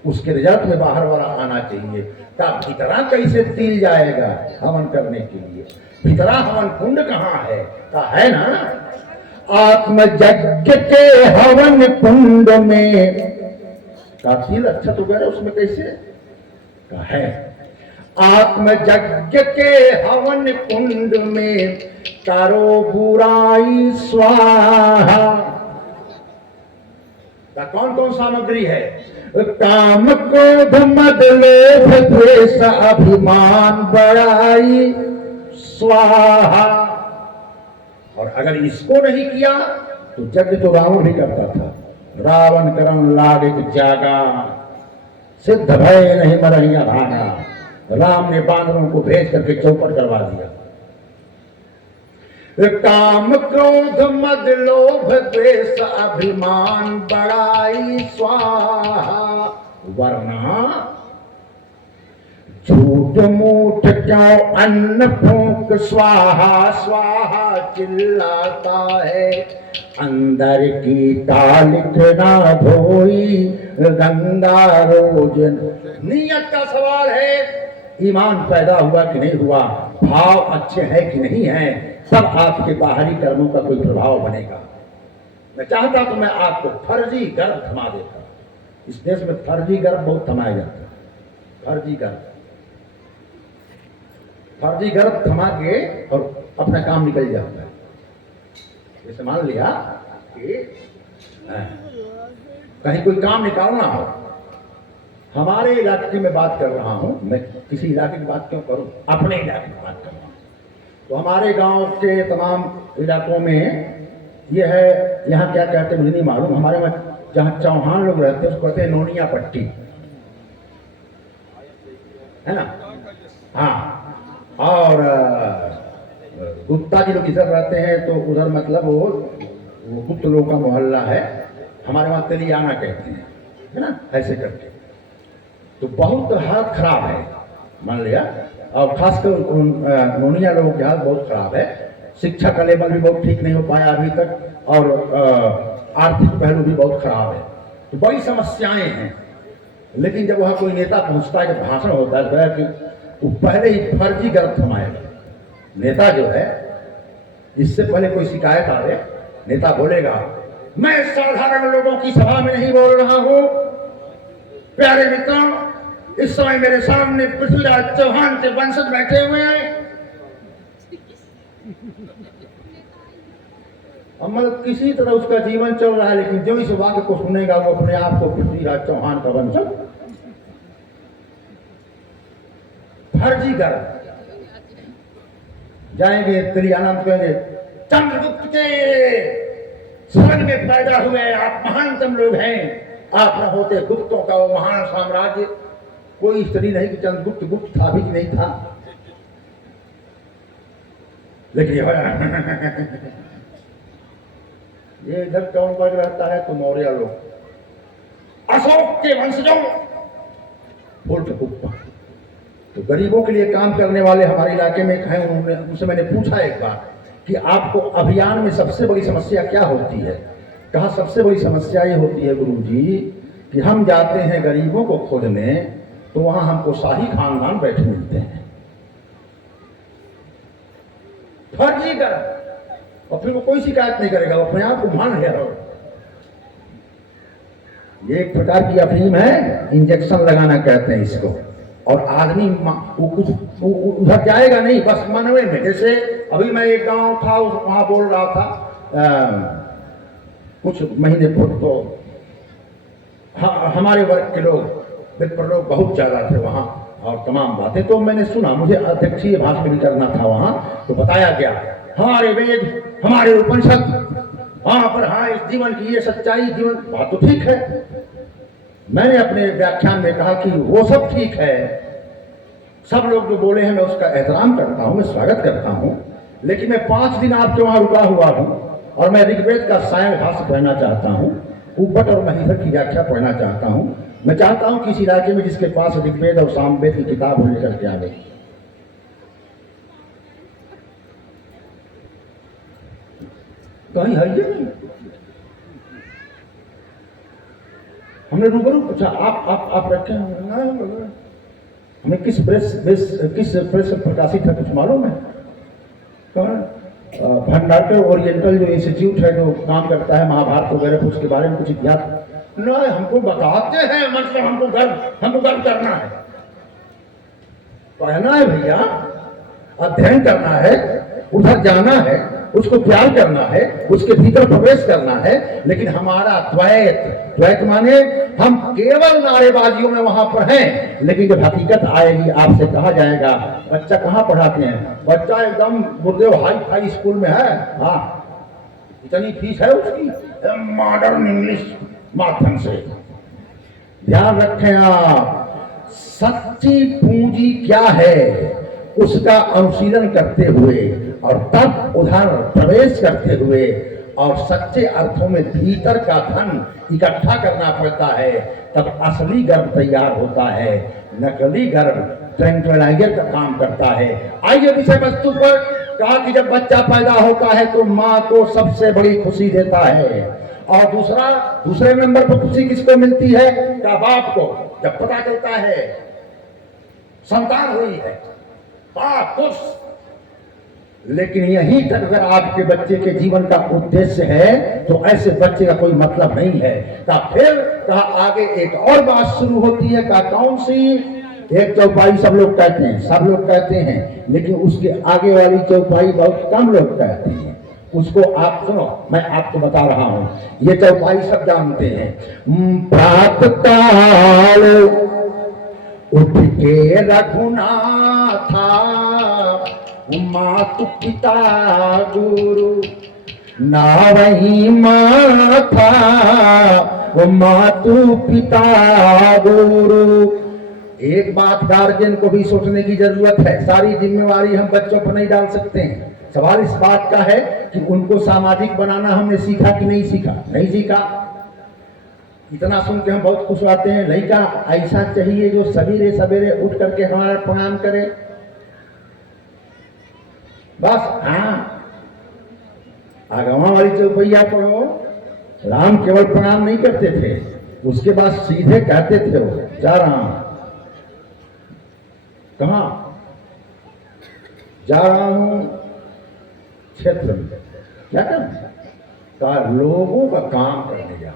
उसके रिजल्ट में बाहर वाला आना चाहिए। का भीतरा कैसे तिल जाएगा हवन करने के लिए? भीतरा हवन कुंड कहाँ है? का है ना, आत्म यज्ञ के हवन कुंड में का तिल अच्छा तो गया उसमें कैसे का है? आत्म यज्ञ के हवन कुंड में करो बुराई स्वाहा। कौन कौन सामग्री है? काम क्रोध मद लोभ द्वेष अभिमान बड़ाई स्वाहा। और अगर इसको नहीं किया तो यज्ञ तो रावण भी करता था। रावण करम लागित जागा, सिद्ध भय नहीं मरहिया भागा। राम ने बानरों को भेज करके चौपट करवा दिया। काम क्रोध मद लोभ द्वेष अभिमान बड़ाई स्वाहा। वरना झूठ मूठ क्यों अन्न फूंक स्वाहा स्वाहा चिल्लाता है। अंदर की कालिक ना धोई गंगा रोज। नियत का सवाल है, ईमान पैदा हुआ कि नहीं हुआ, भाव अच्छे हैं कि नहीं है, तब आपके बाहरी कर्मों का कोई प्रभाव बनेगा। मैं चाहता तो मैं आपको फर्जी गर्भ थमा देता। इस देश में फर्जी गर्भ बहुत थमाया जाता है। फर्जी गर्भ थमा के और अपना काम निकल जाता है। जैसे मान लिया कि कहीं कोई काम निकालना हो, हमारे इलाके की मैं बात कर रहा हूं, मैं किसी इलाके की बात क्यों करूं, अपने इलाके की बात कर रहा हूं। तो हमारे गांव के तमाम इलाकों में ये है, यहाँ क्या कहते हैं मुझे नहीं मालूम, हमारे वहाँ जहाँ चौहान लोग रहते हैं उसको कहते हैं नोनिया पट्टी, है ना। हाँ, और गुप्ता जी लोग इधर रहते हैं तो उधर मतलब वो गुप्त लोगों का मोहल्ला है। हमारे वहाँ तेलियाना कहते हैं, है ना, ऐसे करके। तो बहुत हालत खराब है मान लिया, और खासकर नोनिया लोगों की हालत बहुत खराब है। शिक्षा का लेवल भी बहुत ठीक नहीं हो पाया अभी तक, और आर्थिक पहलू भी बहुत खराब है। तो बड़ी समस्याएं हैं। लेकिन जब वहाँ कोई नेता पहुंचता है, जब भाषण होता है तो कि वो पहले ही फर्जी गर्भ थमाएगा। नेता जो है, इससे पहले कोई शिकायत आवे, नेता बोलेगा मैं साधारण लोगों की सभा में नहीं बोल रहा हूं। प्यारे मित्रों, इस समय मेरे सामने पृथ्वीराज चौहान के वंशज बैठे हुए हैं। मतलब किसी तरह उसका जीवन चल रहा है, लेकिन जो इस वाक्य को सुनेगा वो अपने आप को पृथ्वीराज चौहान का वंशज। फर्जी गर्भ जाएंगे तेलियाना में कहेंगे चंद्रगुप्त के स्वर्ग में पैदा हुए आप महानतम लोग हैं। आप न होते गुप्तों का वो महान साम्राज्य। कोई स्त्री नहीं कि चंद्रगुप्त गुप्त था भी कि नहीं था, लेकिन ये इधर कौन वर्ग रहता है तो मौर्य लोग, अशोक के वंशजों बोल के। तो गरीबों के लिए काम करने वाले हमारे इलाके में हैं, उनसे मैंने पूछा एक बार कि आपको अभियान में सबसे बड़ी समस्या क्या होती है। कहा सबसे बड़ी समस्या ये होती है गुरुजी कि हम जाते हैं गरीबों को खोजने, तो वहां हमको शाही खानदान बैठे मिलते हैं, फर्जी कर, और फिर वो कोई शिकायत नहीं करेगा, वो अपने आप को मान गया हो। ये एक प्रकार की अफीम है, इंजेक्शन लगाना कहते हैं इसको। और आदमी उधर जाएगा नहीं, बस मनवे में। जैसे अभी मैं एक गांव था, वहां बोल रहा था कुछ महीने पूर्व, तो हमारे वर्ग के लोग विप्र लोग बहुत ज्यादा थे वहाँ, और तमाम बातें तो मैंने सुना। मुझे अध्यक्षीय भाषण भी करना था वहाँ, तो बताया गया हमारे वेद, हमारे उपनिषद, वहाँ पर हाँ इस जीवन की ये सच्चाई, जीवन बात तो ठीक है। मैंने अपने व्याख्यान में कहा कि वो सब ठीक है, सब लोग जो बोले हैं मैं उसका एहतराम करता हूँ, मैं स्वागत करता हूँ, लेकिन मैं 5 दिन आपके वहाँ रुका हुआ हूँ और मैं ऋग्वेद का सायं भाष्य पढ़ना चाहता हूँ, उपट और महीधर की व्याख्या पढ़ना चाहता हूँ। मैं चाहता हूँ कि इस इलाके में जिसके पास ऋग्वेद और सामवेद की किताब हो लेकर के आवे। कहीं है ये नहीं। हमने रूबरू पूछा आप रखे हैं? हमें किस प्रेस से प्रकाशित है, कुछ मालूम है? कौन? भंडारकर ओरिएंटल जो इंस्टीट्यूट है जो काम करता है महाभारत वगैरह, उसके बारे में कुछ इतिहास नहीं हमको बताते हैं, मतलब हमको गर्व करना है, पढ़ना है भैया, अध्ययन करना है, उधर जाना है, उसको प्यार करना है, उसके भीतर प्रवेश करना है। लेकिन हमारा द्वैत माने हम केवल नारेबाजियों में वहां पर हैं, लेकिन जब हकीकत आएगी आपसे कहा जाएगा बच्चा कहाँ पढ़ाते हैं, बच्चा एकदम गुरुदेव हाई स्कूल में है, हाँ इतनी फीस है उसकी, मॉडर्न इंग्लिश माध्यम से। ध्यान रखें आप, सच्ची पूंजी क्या है उसका अनुशीलन करते हुए और तब उधर प्रवेश करते हुए और सच्चे अर्थों में भीतर का धन इकट्ठा करना पड़ता है, तब असली गर्व तैयार होता है। नकली गर्व ट्रैंक्विलाइजर का काम करता है। आइए विषय वस्तु पर। कहा कि जब बच्चा पैदा होता है तो माँ को सबसे बड़ी खुशी देता है, और दूसरे नंबर पर खुशी किसको मिलती है? क्या बाप को। जब पता चलता है संतान हुई है, बाप खुश। लेकिन यहीं तक अगर आपके बच्चे के जीवन का उद्देश्य है तो ऐसे बच्चे का कोई मतलब नहीं है। फिर आगे एक और बात शुरू होती है। कौन सी? एक चौपाई सब लोग कहते हैं, लेकिन उसके आगे वाली चौपाई बहुत कम लोग कहते हैं। उसको आप सुनो, मैं आपको बता रहा हूं, ये चौपाई सब जानते हैं। प्रातः काल उठ के रघुनाथा, मातु पिता गुरु नावही माथा, मातु पिता गुरु। एक बात गार्जियन को भी सोचने की जरूरत है, सारी जिम्मेवारी हम बच्चों पर नहीं डाल सकते हैं। सवाल इस बात का है कि उनको सामाजिक बनाना हमने सीखा कि नहीं सीखा? नहीं सीखा। इतना सुन के हम बहुत खुश आते हैं, लड़का ऐसा चाहिए जो सवेरे सवेरे उठ करके हमारा प्रणाम करे, बस। हाँ, आगवा वाली चौपैया पढ़ो, राम केवल प्रणाम नहीं करते थे, उसके बाद सीधे कहते थे वो जा रहा हूं। कहां जा रहा हूं? क्षेत्र में। क्या करना? लोगों का काम करने जा।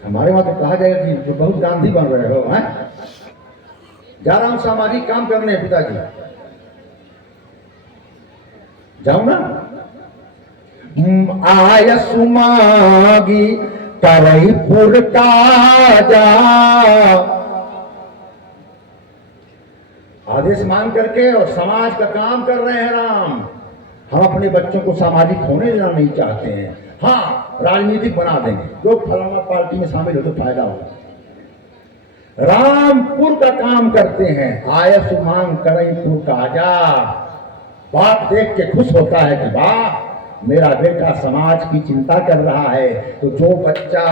हमारे वहां तो कहा जाएगा कि बहुत गांधी बन रहे हो, हैं? जा रहा हूं सामाजिक काम करने। पिताजी जाओ ना। आय सुमागी करईपुर का जा, आदेश मान करके और समाज का काम कर रहे हैं राम। हम अपने बच्चों को सामाजिक होने देना नहीं चाहते हैं। हाँ, राजनीतिक बना देंगे, जो फलाना पार्टी में शामिल हो तो फायदा होगा। रामपुर का काम करते हैं। आय सुमांग करईपुर का जा। बाप देख के खुश होता है कि वाह, मेरा बेटा समाज की चिंता कर रहा है। तो जो बच्चा,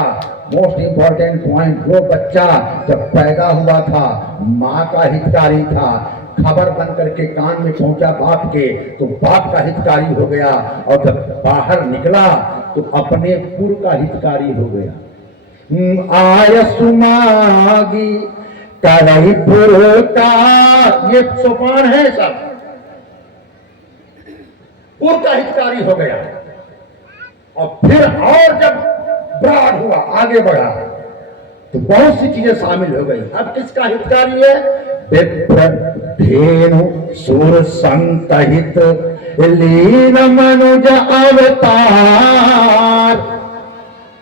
मोस्ट इंपॉर्टेंट पॉइंट, जो बच्चा जब पैदा हुआ था माँ का हितकारी था, खबर बन करके कान में पहुंचा बाप के, तो बाप का हितकारी हो गया, और जब बाहर निकला तो अपने पुर का हितकारी हो गया। आय सुमागी करईपुर का, ये सोपान है सब, पुर का हितकारी हो गया। और फिर और जब ब्राड हुआ, आगे बढ़ा, तो बहुत सी चीजें शामिल हो गई। अब किसका हितकारी है? विप्र धेनु सुर संतहित लीन मनुज अवतार।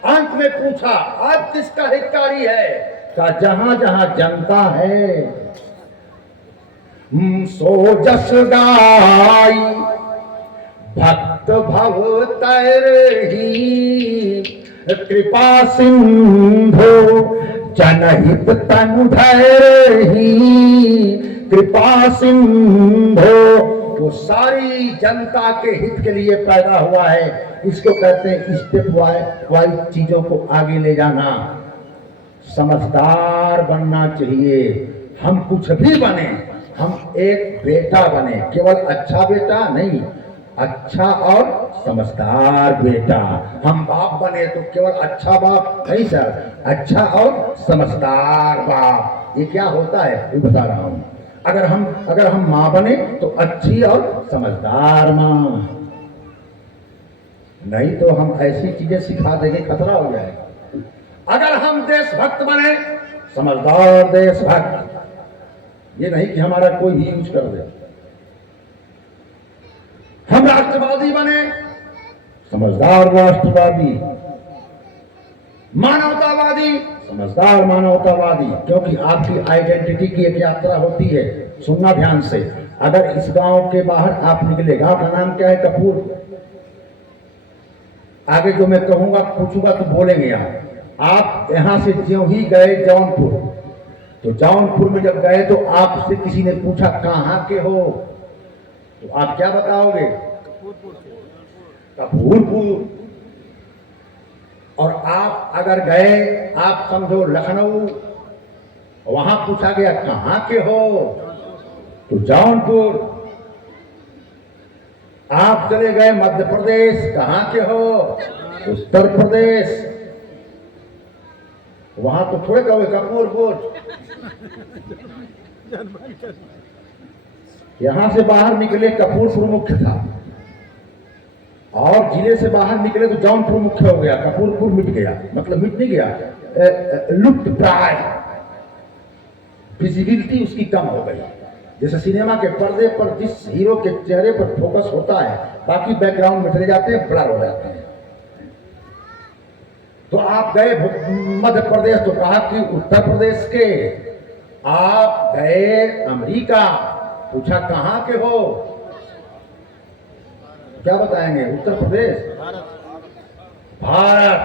अंत में पूछा अब किसका हितकारी है? का जहां जहां जनता है सो जस गाई, भक्त भव तरही, कृपा सिंधु जनहित तनु धरही, कृपा सिंधु। वो सारी जनता के हित के लिए पैदा हुआ है। इसको कहते हैं स्टेप वाइज चीजों को आगे ले जाना। समझदार बनना चाहिए। हम कुछ भी बने, हम एक बेटा बने, केवल अच्छा बेटा नहीं, अच्छा और समझदार बेटा। हम बाप बने तो केवल अच्छा बाप नहीं सर, अच्छा और समझदार बाप। ये क्या होता है ये बता रहा हूं। अगर हम माँ बने तो अच्छी और समझदार माँ, नहीं तो हम ऐसी चीजें सिखा देंगे खतरा हो जाएगा। अगर हम देशभक्त बने, समझदार देशभक्त, ये नहीं कि हमारा कोई भी यूज कर दे। हम राष्ट्रवादी बने, समझदार राष्ट्रवादी, मानवतावादी, समझदार मानवतावादी। क्योंकि आपकी आइडेंटिटी की एक यात्रा होती है। सुनना ध्यान से, अगर इस गांव के बाहर आप निकले, गांव का नाम क्या है? कपूर। आगे जो मैं कहूंगा पूछूंगा तो बोलेंगे आप यहां से ज्यों ही गए जौनपुर, तो जौनपुर में जब गए तो आपसे किसी ने पूछा कहां के हो, तो आप क्या बताओगे? कपूरपुर। और आप अगर गए, आप समझो लखनऊ, वहां पूछा गया कहां के हो, तो जौनपुर। आप चले गए मध्य प्रदेश, कहां के हो? उत्तर प्रदेश। वहां तो थोड़े कहोगे कपूरपुर। यहां से बाहर निकले कपूरपुर मुख्य था, और जिले से बाहर निकले तो जौनपुर मुख्य हो गया, कपूरपुर मिट गया। मतलब मिट नहीं गया, लुप्त प्राय, विजिबिलिटी उसकी कम हो गई। जैसे सिनेमा के पर्दे पर जिस हीरो के चेहरे पर फोकस होता है, बाकी बैकग्राउंड में चले जाते हैं, ब्लर हो जाते हैं। तो आप गए मध्य प्रदेश, तो कहा कि उत्तर प्रदेश के। आप गए अमेरिका, पूछा कहां के हो, क्या बताएंगे? उत्तर प्रदेश, भारत।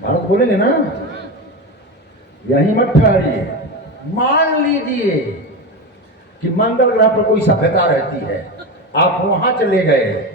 भारत बोलेंगे ना? यही मत ठहरिए। मान लीजिए कि मंगल ग्रह पर कोई सभ्यता रहती है, आप वहां चले गए,